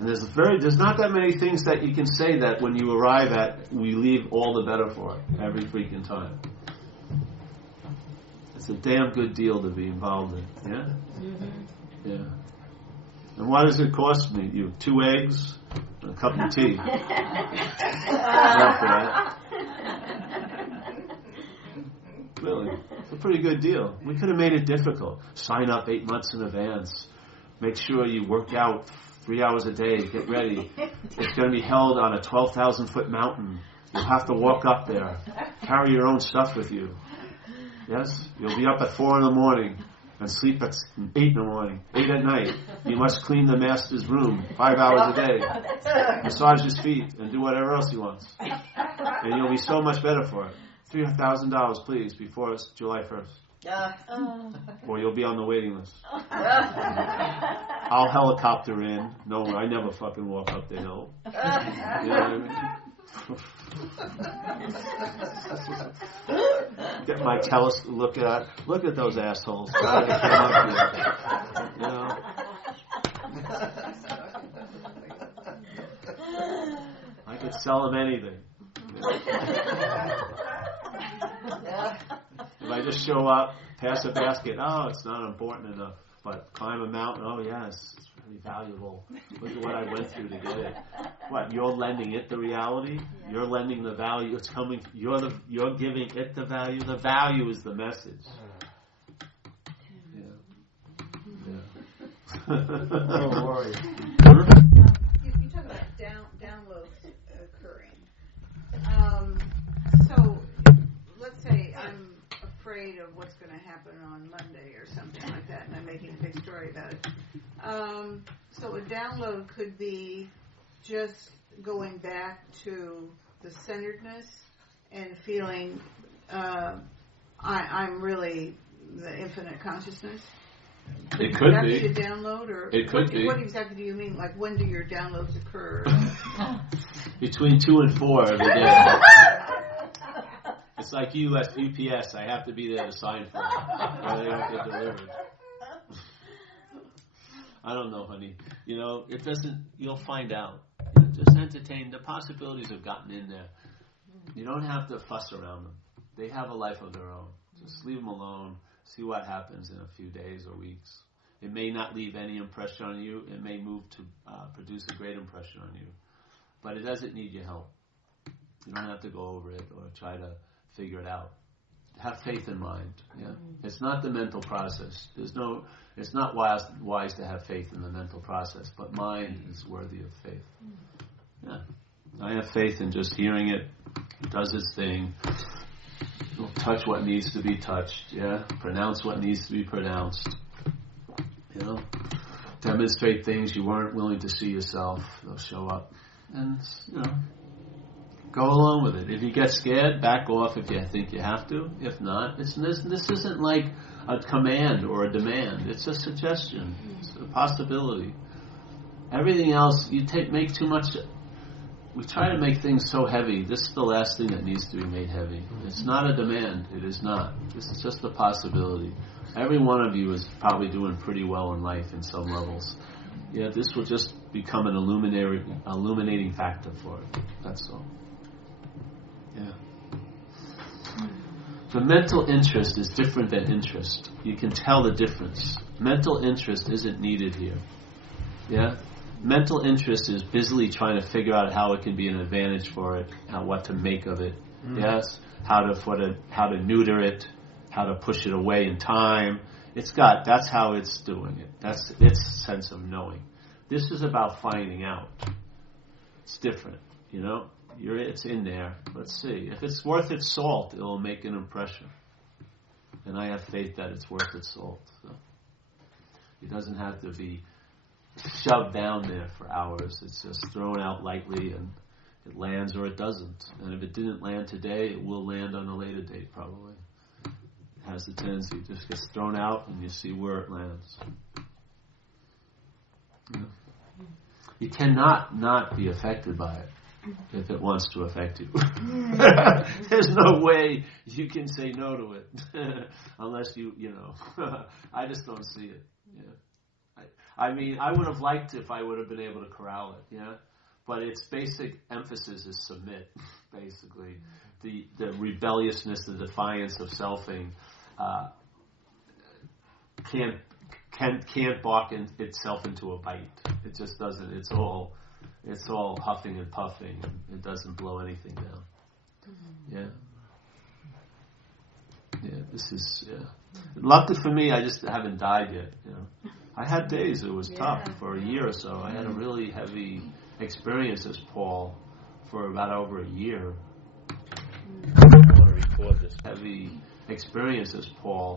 And there's not that many things that you can say that when you arrive at, we leave all the better for it every freaking time. It's a damn good deal to be involved in. Yeah? Yeah. And what does it cost me? You 2 eggs and a cup of tea. Enough for that. Really, it's a pretty good deal. We could have made it difficult. Sign up 8 months in advance. Make sure you work out 3 hours a day. Get ready. It's going to be held on a 12,000-foot mountain. You'll have to walk up there. Carry your own stuff with you. Yes? You'll be up at 4 in the morning and sleep at 8 in the morning, 8 at night. You must clean the master's room 5 hours a day. Massage his feet and do whatever else he wants. And you'll be so much better for it. $3,000, please, before July 1st. Or you'll be on the waiting list. I'll helicopter in. No, I never fucking walk up the hill. You know what I mean? Get my telescope. Look at those assholes. You know? I could sell them anything. If I just show up, pass a basket, oh, it's not important enough. But climb a mountain, oh yes, it's really valuable. Look at what I went through to get it. What, you're lending it the reality? Yeah. You're lending the value. It's coming. You're giving it the value. The value is the message. Yeah. Don't worry. You talk about downloads occurring. So let's say I'm afraid of what's going to happen on Monday or something like that, and I'm making a big story about it. So a download could be just going back to the centeredness and feeling I'm really the infinite consciousness. It could that be a download, or it could be. What exactly do you mean? Like, when do your downloads occur? Between 2 and 4 every day. It's like you at UPS. I have to be there to sign for it, or they don't get delivered. I don't know, honey. You know, it doesn't. You'll find out. Just entertain. The possibilities have gotten in there. You don't have to fuss around them. They have a life of their own. Just leave them alone. See what happens in a few days or weeks. It may not leave any impression on you. It may move to produce a great impression on you. But it doesn't need your help. You don't have to go over it or try to figure it out. Have faith in mind. Yeah, it's not the mental process. It's not wise to have faith in the mental process, but mind is worthy of faith. Yeah, I have faith in just hearing it. It does its thing. It'll touch what needs to be touched. Yeah, pronounce what needs to be pronounced. You know, demonstrate things you weren't willing to see yourself. They'll show up, and you know. Go along with it. If you get scared, back off if you think you have to. If not, this isn't like a command or a demand. It's a suggestion. It's a possibility. Everything else, make too much. We try to make things so heavy. This is the last thing that needs to be made heavy. It's not a demand. It is not. This is just a possibility. Every one of you is probably doing pretty well in life in some levels. Yeah, this will just become an illuminating factor for it. That's all. Yeah. The mental interest is different than interest. You can tell the difference. Mental interest isn't needed here. Yeah? Mental interest is busily trying to figure out how it can be an advantage for it, what to make of it. Yes? How to neuter it, how to push it away in time. That's how it's doing it. That's its sense of knowing. This is about finding out. It's different, you know? It's in there. Let's see. If it's worth its salt, it will make an impression. And I have faith that it's worth its salt. So it doesn't have to be shoved down there for hours. It's just thrown out lightly, and it lands or it doesn't. And if it didn't land today, it will land on a later date probably. It has the tendency. It just gets thrown out and you see where it lands. Yeah. You cannot not be affected by it. If it wants to affect you. There's no way you can say no to it. Unless you know. I just don't see it. Yeah. I mean, I would have liked if I would have been able to corral it, yeah. But its basic emphasis is submit, basically. The rebelliousness, the defiance of selfing can't balk itself into a bite. It just doesn't. It's all huffing and puffing. It doesn't blow anything down. Yeah. Yeah. This is. Yeah. Luckily for me, I just haven't died yet. You know, I had days it was tough for a year or so. I had a really heavy experience as Paul for about over a year. I want to record this heavy experience as Paul